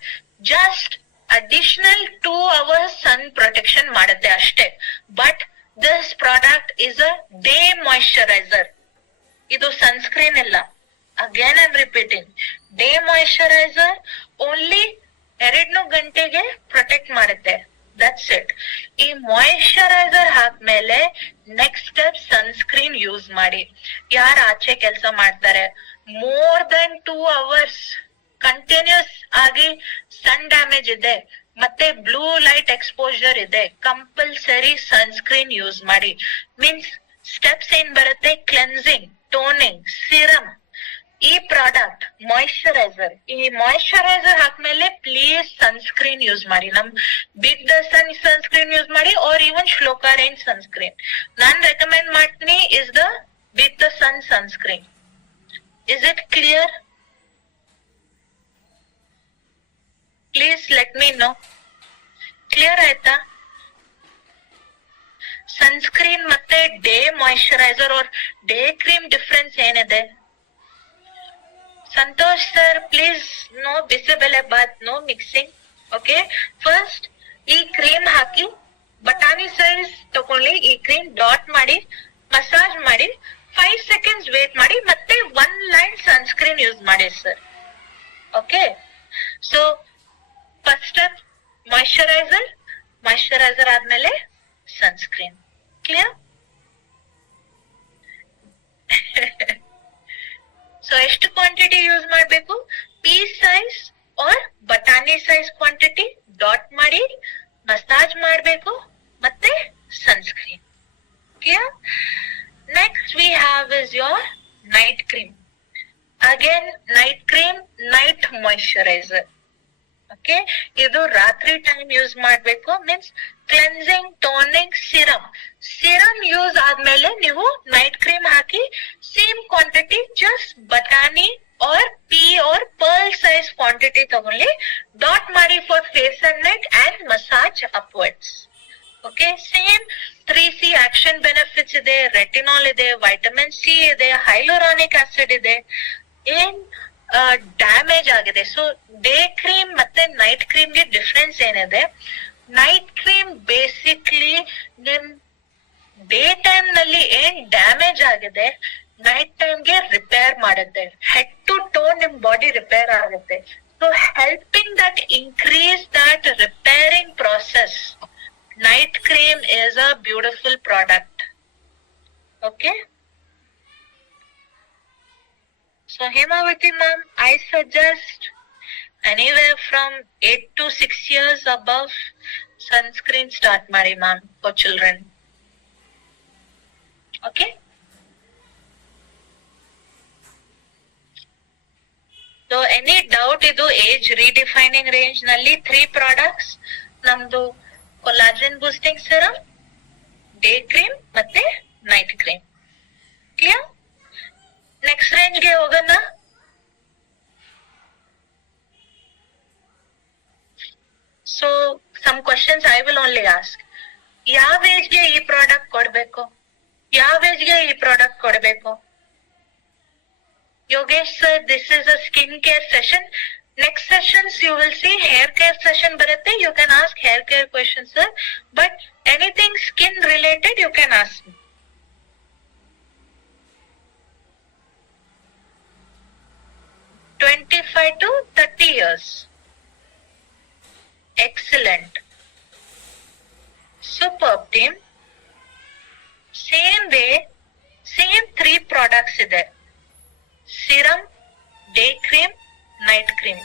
Just additional 2 hours sun protection ಮಾಡುತ್ತೆ ಅಷ್ಟೇ. But this product is a day moisturiser. ಇದು ಸನ್ಸ್ಕ್ರೀನ್ ಇಲ್ಲ. Again I am repeating, day moisturiser only 2 ಗಂಟೆಗೆ ಪ್ರೊಟೆಕ್ಟ್ ಮಾಡುತ್ತೆ. That's it. ಈ ಮಾಯಿಶ್ಚರೈಸರ್ ಹಾಕ್ಮೇಲೆ ನೆಕ್ಸ್ಟ್ ಸ್ಟೆಪ್ ಸನ್ಸ್ಕ್ರೀನ್ ಯೂಸ್ ಮಾಡಿ. ಯಾರು ಆಚೆ ಕೆಲಸ ಮಾಡ್ತಾರೆ, ಮೋರ್ ದನ್ 2 hours ಕಂಟಿನ್ಯೂಸ್ ಆಗಿ ಸನ್ ಡ್ಯಾಮೇಜ್ ಇದೆ, ಮತ್ತೆ ಬ್ಲೂ ಲೈಟ್ ಎಕ್ಸ್ಪೋಜರ್ ಇದೆ, ಕಂಪಲ್ಸರಿ ಸನ್ಸ್ಕ್ರೀನ್ ಯೂಸ್ ಮಾಡಿ. ಮೀನ್ಸ್ ಸ್ಟೆಪ್ಸ್ ಏನ್ ಬರುತ್ತೆ? Cleansing, toning, serum. ಈ ಪ್ರಾಡಕ್ಟ್ ಮಾಯಿಶ್ಚರೈಸರ್, ಈ ಮಾಯಿಶ್ಚರೈಸರ್ ಹಾಕ್ಮೇಲೆ ಪ್ಲೀಸ್ ಸನ್ಸ್ಕ್ರೀನ್ ಯೂಸ್ ಮಾಡಿ. ನಮ್ big the sun sunscreen use ಮಾಡಿ, or even Shloka range sunscreen. ನಾನ್ ರೆಕಮೆಂಡ್ ಮಾಡ್ತೀನಿ is the big the sun sunscreen. Is it clear? Please let me know. Clear ಆಯ್ತಾ? Sunscreen ಮತ್ತೆ day moisturiser or day cream difference ಏನಿದೆ? Santosh sir please, no bisibele bath, no mixing. Okay, first ಈ cream ಹಾಕಿ ಬಟಾಣಿ size ತಗೊಳ್ಳಿ. ಈ cream dot ಮಾಡಿ, massage ಮಾಡಿ, 5 seconds ವೇಟ್ ಮಾಡಿ, ಮತ್ತೆ 1 ಲೈನ್ ಸನ್ಸ್ಕ್ರೀನ್ ಯೂಸ್ ಮಾಡಿ sir. Okay, so first step moisturiser, moisturiser ಆದ್ಮೇಲೆ ಸನ್ಸ್ಕ್ರೀನ್. ಕ್ಲಿಯರ್? ಸೊ ಎಷ್ಟು ಕ್ವಾಂಟಿಟಿ ಯೂಸ್ ಮಾಡ್ಬೇಕು? ಪೀಸ್ ಸೈಜ್ ಆರ್ ಬಟಾಣಿ ಸೈಜ್ ಕ್ವಾಂಟಿಟಿ ಡಾಟ್ ಮಾಡಿ, ಮಸಾಜ್ ಮಾಡ್ಬೇಕು, ಮತ್ತೆ sunscreen. Clear? Next we have is your night cream. Again night cream, night moisturiser. Okay, ಇದು ರಾತ್ರಿ time use ಮಾಡ್ಬೇಕು. Means cleansing, toning, serum. Serum use ಆದ್ಮೇಲೆ ನೀವು ನೈಟ್ ಕ್ರೀಮ್ ಹಾಕಿ same quantity, just ಬಟಾಣಿ R P or pearl size quantity ತಗೊಳ್ಳಿ, dot ಮಾಡಿ for face and neck and massage upwards. Okay, same 3C action benefits ಇದೆ, retinol ಇದೆ, vitamin C ಇದೆ, hyaluronic acid ಇದೆ. ಏನ್ ಡ್ಯಾಮೇಜ್ ಆಗಿದೆ? ಸೊ ಡೇ ಕ್ರೀಮ್ ಮತ್ತೆ ನೈಟ್ ಕ್ರೀಮ್ ಗೆ ಡಿಫ್ರೆನ್ಸ್ ಏನಿದೆ? ನೈಟ್ ಕ್ರೀಮ್ ಬೇಸಿಕ್ಲಿ ನಿಮ್ ಡೇ ಟೈಮ್ ನಲ್ಲಿ ಏನ್ ಡ್ಯಾಮೇಜ್ ಆಗಿದೆ, ನೈಟ್ ಟೈಮ್ ಗೆ ರಿಪೇರ್ ಮಾಡುತ್ತೆ. ಹೆಡ್ ಟು ಟೋ ನಿಮ್ ಬಾಡಿ ರಿಪೇರ್ ಆಗುತ್ತೆ. So helping that increase that repairing process, night cream is a beautiful product. Okay, so Hemavati ma'am, I suggest anywhere from 8 to 6 years above sunscreen start mari ma'am for children. Okay, so any doubt idu age redefining range nalli 3 products namdu collagen boosting serum, day cream ಮತ್ತೆ night cream. Clear? Next range ಗೆ ಹೋಗೋಣ. So some questions I will only ask. ಯಾವ age ಗೆ ಈ product ಕೊಡ್ಬೇಕು? ಯಾವ age ಗೆ ಈ ಪ್ರಾಡಕ್ಟ್ ಕೊಡ್ಬೇಕು? Yogesh sir, this is a skin care session. Next sessions you will see hair care session ಬರುತ್ತೆ. You can ask hair care questions sir, but anything skin related you can ask me. $25 to $30. excellent. Superb team. Same way, same 3 products ಇದೆ. Serum, day cream, night cream.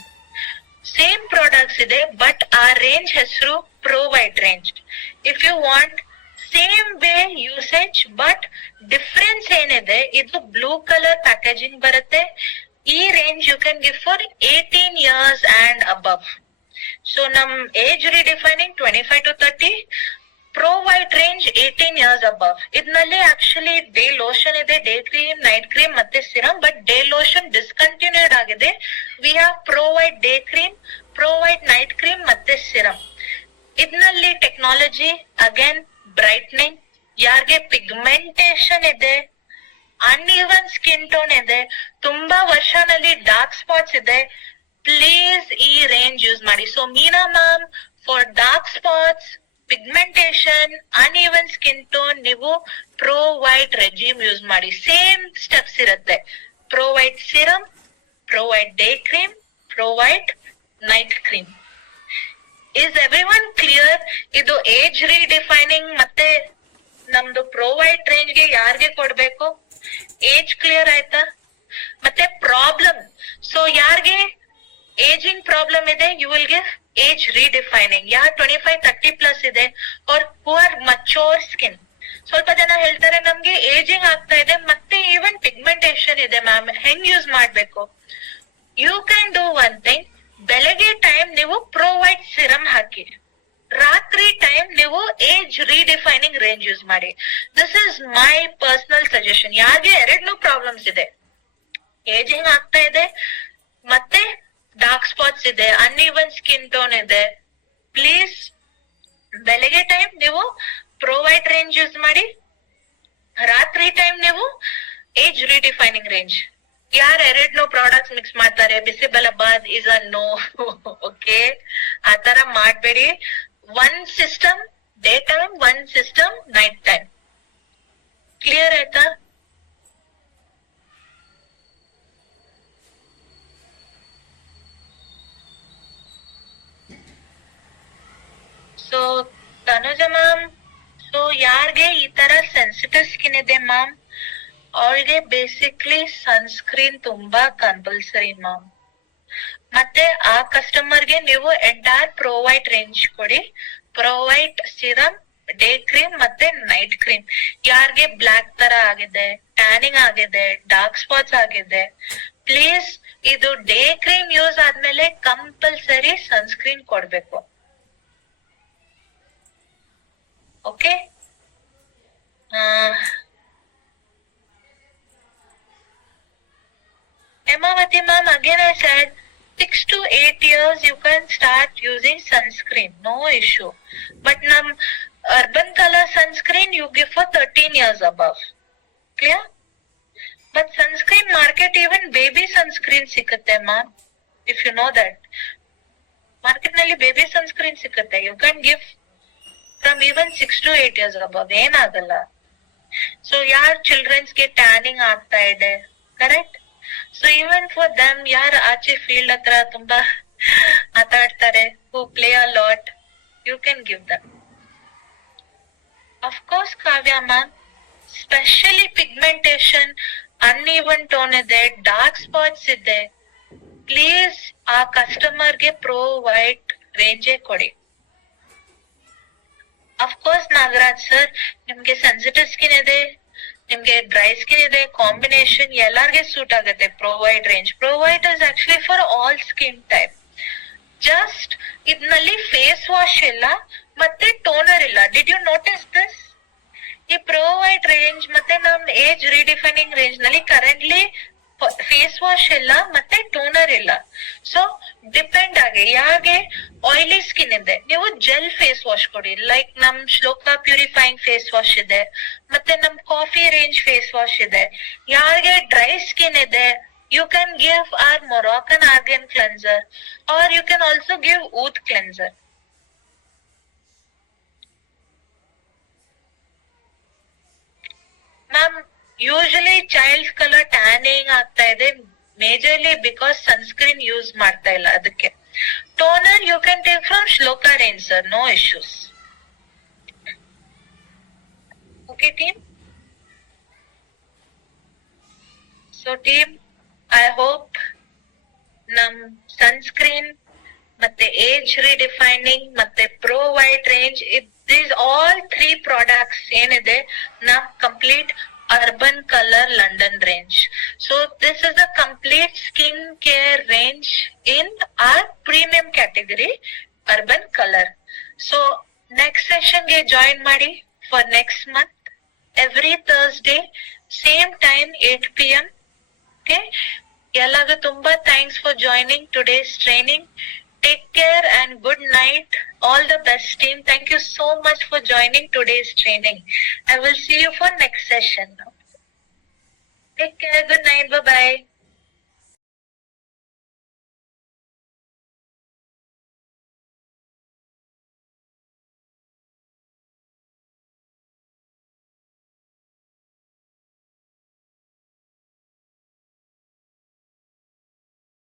Same products ಇದೆ, but our range ಹೆಸರು Pro White range. If you want same way usage, but difference ಏನಿದೆ, ಇದು blue color packaging ಬರುತ್ತೆ. ಈ range you can give for 18 years and above. So ನಮ್ age redefining 25 to 30. Pro White range 18 years above. ಇದರಲ್ಲಿ actually day lotion ಇದೆ, day cream, night cream ಮತ್ತೆ serum. But day lotion discontinued ಆಗಿದೆ. We have Pro White day cream, Pro White night cream ಮತ್ತೆ serum. ಇದರಲ್ಲಿ technology again brightening, ಯಾರಿಗೆ pigmentation ಇದೆ, uneven skin tone ಇದೆ, ತುಂಬಾ ವರ್ಷನಲ್ಲಿ ಡಾರ್ಕ್ ಸ್ಪಾಟ್ಸ್ ಇದೆ, ಪ್ಲೀಸ್ ಈ ರೇಂಜ್ ಯೂಸ್ ಮಾಡಿ. So Meena ma'am, for dark spots, pigmentation, uneven skin tone, ನೀವು Pro White ರೆಜಿಮ್ ಯೂಸ್ ಮಾಡಿ. ಸೇಮ್ ಸ್ಟೆಪ್ಸ್ ಇರುತ್ತೆ. Pro White serum, Pro White day cream, Pro White night cream. Is everyone clear? ಇದು age ರೀಡಿಫೈನಿಂಗ್ ಮತ್ತೆ ನಮ್ದು Pro White range ಗೆ ಯಾರಿಗೆ ಕೊಡ್ಬೇಕು, age clear ಆಯ್ತಾ? ಮತ್ತೆ ಪ್ರಾಬ್ಲಮ್, ಸೊ ಯಾರಿಗೆ ಏಜಿಂಗ್ ಪ್ರಾಬ್ಲಮ್ ಇದೆ, you will give age redefining. ಯಾರ್ 25-30 ಪ್ಲಸ್ ಇದೆ, ಆರ್ ಪುವರ್ ಮಚೋರ್ ಸ್ಕಿನ್. ಸ್ವಲ್ಪ ಜನ ಹೇಳ್ತಾರೆ ನಮ್ಗೆ ಏಜಿಂಗ್ ಆಗ್ತಾ ಇದೆ ಮತ್ತೆ ಈವನ್ ಪಿಗ್ಮೆಂಟೇಶನ್ ಇದೆ ಮ್ಯಾಮ್, ಹೆಂಗ್ ಯೂಸ್ ಮಾಡ್ಬೇಕು? You can do one thing. ಬೆಳಗ್ಗೆ ಟೈಮ್ ನೀವು Pro White ಸಿರಮ್ ಹಾಕಿ, ರಾತ್ರಿ ಟೈಮ್ ನೀವು ಏಜ್ ರೀಡಿಫೈನಿಂಗ್ ರೇಂಜ್ ಯೂಸ್ ಮಾಡಿ. This is my personal suggestion. ಯಾರಿಗೆ ಎರಡ್ನೂ ಪ್ರಾಬ್ಲಮ್ಸ್ ಇದೆ, ಏಜಿಂಗ್ ಆಗ್ತಾ ಇದೆ ಮತ್ತೆ ಡಾರ್ಕ್ ಸ್ಪಾಟ್ಸ್ ಇದೆ, ಅನ್ಇವನ್ ಸ್ಕಿನ್ ಟೋನ್ ಇದೆ, ಪ್ಲೀಸ್ ಬೆಳಗ್ಗೆ ಟೈಮ್ ನೀವು Pro White ರೇಂಜ್ ಯೂಸ್ ಮಾಡಿ, ರಾತ್ರಿ ಟೈಮ್ ನೀವು ಏಜ್ ರೀಡಿಫೈನಿಂಗ್ ರೇಂಜ್. ಯಾರು ಎರಡ್ನೂ ಪ್ರಾಡಕ್ಟ್ಸ್ ಮಿಕ್ಸ್ ಮಾಡ್ತಾರೆ, ಬಿಸಿಬೆಲಬಾದ್ ಇಸ್ ಅ ನೋ. ಓಕೆ, ಆತರ ಮಾಡ್ಬೇಡಿ. One system day time, one system night time. Clear ಆಯ್ತಾ? ಸೊ ತನುಜ ಮ್ಯಾಮ್, ಸೊ ಯಾರ್ಗೆ ಈ ತರ ಸೆನ್ಸಿಟಿವ್ ಸ್ಕಿನ್ ಇದೆ ಮ್ಯಾಮ್, ಅವ್ರಿಗೆ ಬೇಸಿಕ್ಲಿ ಸನ್ಸ್ಕ್ರೀನ್ ತುಂಬಾ ಕಂಪಲ್ಸರಿ ಮ್ಯಾಮ್. ಮತ್ತೆ ಆ ಕಸ್ಟಮರ್ಗೆ ನೀವು ಎಂಟೈರ್ Pro White ರೇಂಜ್ ಕೊಡಿ. Pro White serum, day cream ಮತ್ತೆ ನೈಟ್ ಕ್ರೀಮ್. ಯಾರ್ಗೆ ಬ್ಲಾಕ್ ತರ ಆಗಿದೆ, ಟ್ಯಾನಿಂಗ್ ಆಗಿದೆ, ಡಾರ್ಕ್ ಸ್ಪಾಟ್ಸ್ ಆಗಿದೆ, ಪ್ಲೀಸ್ ಇದು ಡೇ ಕ್ರೀಮ್ ಯೂಸ್ ಆದ್ಮೇಲೆ ಕಂಪಲ್ಸರಿ ಸನ್ಸ್ಕ್ರೀನ್ ಕೊಡ್ಬೇಕು. Okay, Hemavati ma'am, again I said 6 to 8 years you can start using sunscreen, no issue. But nam urban color sunscreen you give for 13 years above. Clear? But sunscreen market, even baby sunscreen sikutte ma'am, if you know that. Market nalli baby sunscreen sikutte. You can give from even 6 to 8 years above. ಏನಆಗಲ್ಲ. So ಯಾರ್ children's ಗೆ tanning ಆಗ್ತಾ ಇದೆ, correct? So even for them, ಯಾರು ಆಚೆ field ಹತ್ರ ತುಂಬಾ ಮಾತಾಡ್ತಾರೆ, who play a lot, you can give them. Of course Kavya ma'am, specially pigmentation, uneven tone ಇದೆ, ಡಾರ್ಕ್ ಸ್ಪಾಟ್ಸ್ ಇದೆ, ಪ್ಲೀಸ್ ಆ ಕಸ್ಟಮರ್ಗೆ Pro White ರೇಂಜೇ ಕೊಡಿ. ಅಫ್ಕೋರ್ಸ್ ನಾಗರಾಜ್ ಸರ್, ನಿಮ್ಗೆ ಸೆನ್ಸಿಟಿವ್ ಸ್ಕಿನ್ ಇದೆ, ನಿಮ್ಗೆ ಡ್ರೈ ಸ್ಕಿನ್ ಇದೆ, ಕಾಂಬಿನೇಷನ್ ಎಲ್ಲಾರ್ಗೆ ಸೂಟ್ ಆಗುತ್ತೆ Pro White range. Pro White is actually for all skin type. Just ಇದ್ನಲ್ಲಿ ಫೇಸ್ ವಾಶ್ ಇಲ್ಲ ಮತ್ತೆ ಟೋನರ್ ಇಲ್ಲ. Did you notice this? ಈ Pro White ರೇಂಜ್ ಮತ್ತೆ ನಮ್ ಏಜ್ ರೀಡಿಫೈನಿಂಗ್ ರೇಂಜ್ ನಲ್ಲಿ ಕರೆಂಟ್ಲಿ ಫೇಸ್ ವಾಶ್ ಇಲ್ಲ ಮತ್ತೆ ಟೋನರ್ ಇಲ್ಲ. ಸೊ ಡಿಪೆಂಡ್ ಆಗಿ, ಯಾರಿಗೆ ಆಯಿಲಿ ಸ್ಕಿನ್ ಇದೆ ನೀವು ಜೆಲ್ ಫೇಸ್ ವಾಶ್ ಕೊಡಿ. ಲೈಕ್ ನಮ್ ಶ್ಲೋಕ ಪ್ಯೂರಿಫೈಯಿಂಗ್ ಫೇಸ್ ವಾಶ್ ಇದೆ, ಮತ್ತೆ ನಮ್ ಕಾಫಿ ರೇಂಜ್ ಫೇಸ್ ವಾಶ್ ಇದೆ. ಯಾರಿಗೆ ಡ್ರೈ ಸ್ಕಿನ್ ಇದೆ, you can give or Moroccan argan cleanser, or you can also give youth cleanser. Ma'am, usually child colour tanning ಆಗ್ತಾ ಇದೆ ಮೇಜರ್ಲಿ ಬಿಕಾಸ್ ಸನ್ಸ್ಕ್ರೀನ್ ಯೂಸ್ ಮಾಡ್ತಾ ಇಲ್ಲ, ಅದಕ್ಕೆ. Toner you can take from Shloka range, sir. No issues. Okay, team. So, team, I hope ನಮ್ sunscreen ಮತ್ತೆ age redefining ಮತ್ತೆ pro white range these all 3 products ಏನಿದೆ ನಾ complete urban colour London range. So this is a complete skin care range in our premium category urban colour. So next session ಗೆ join ಮಾಡಿ for next month every Thursday same time 8 PM. Okay, ಎಲ್ಲರಿಗೂ ತುಂಬಾ thanks for joining today's training. Take care and good night. All the best, team. Thank you so much for joining today's training. I will see you for next session now. Take care. Good night. Bye-bye.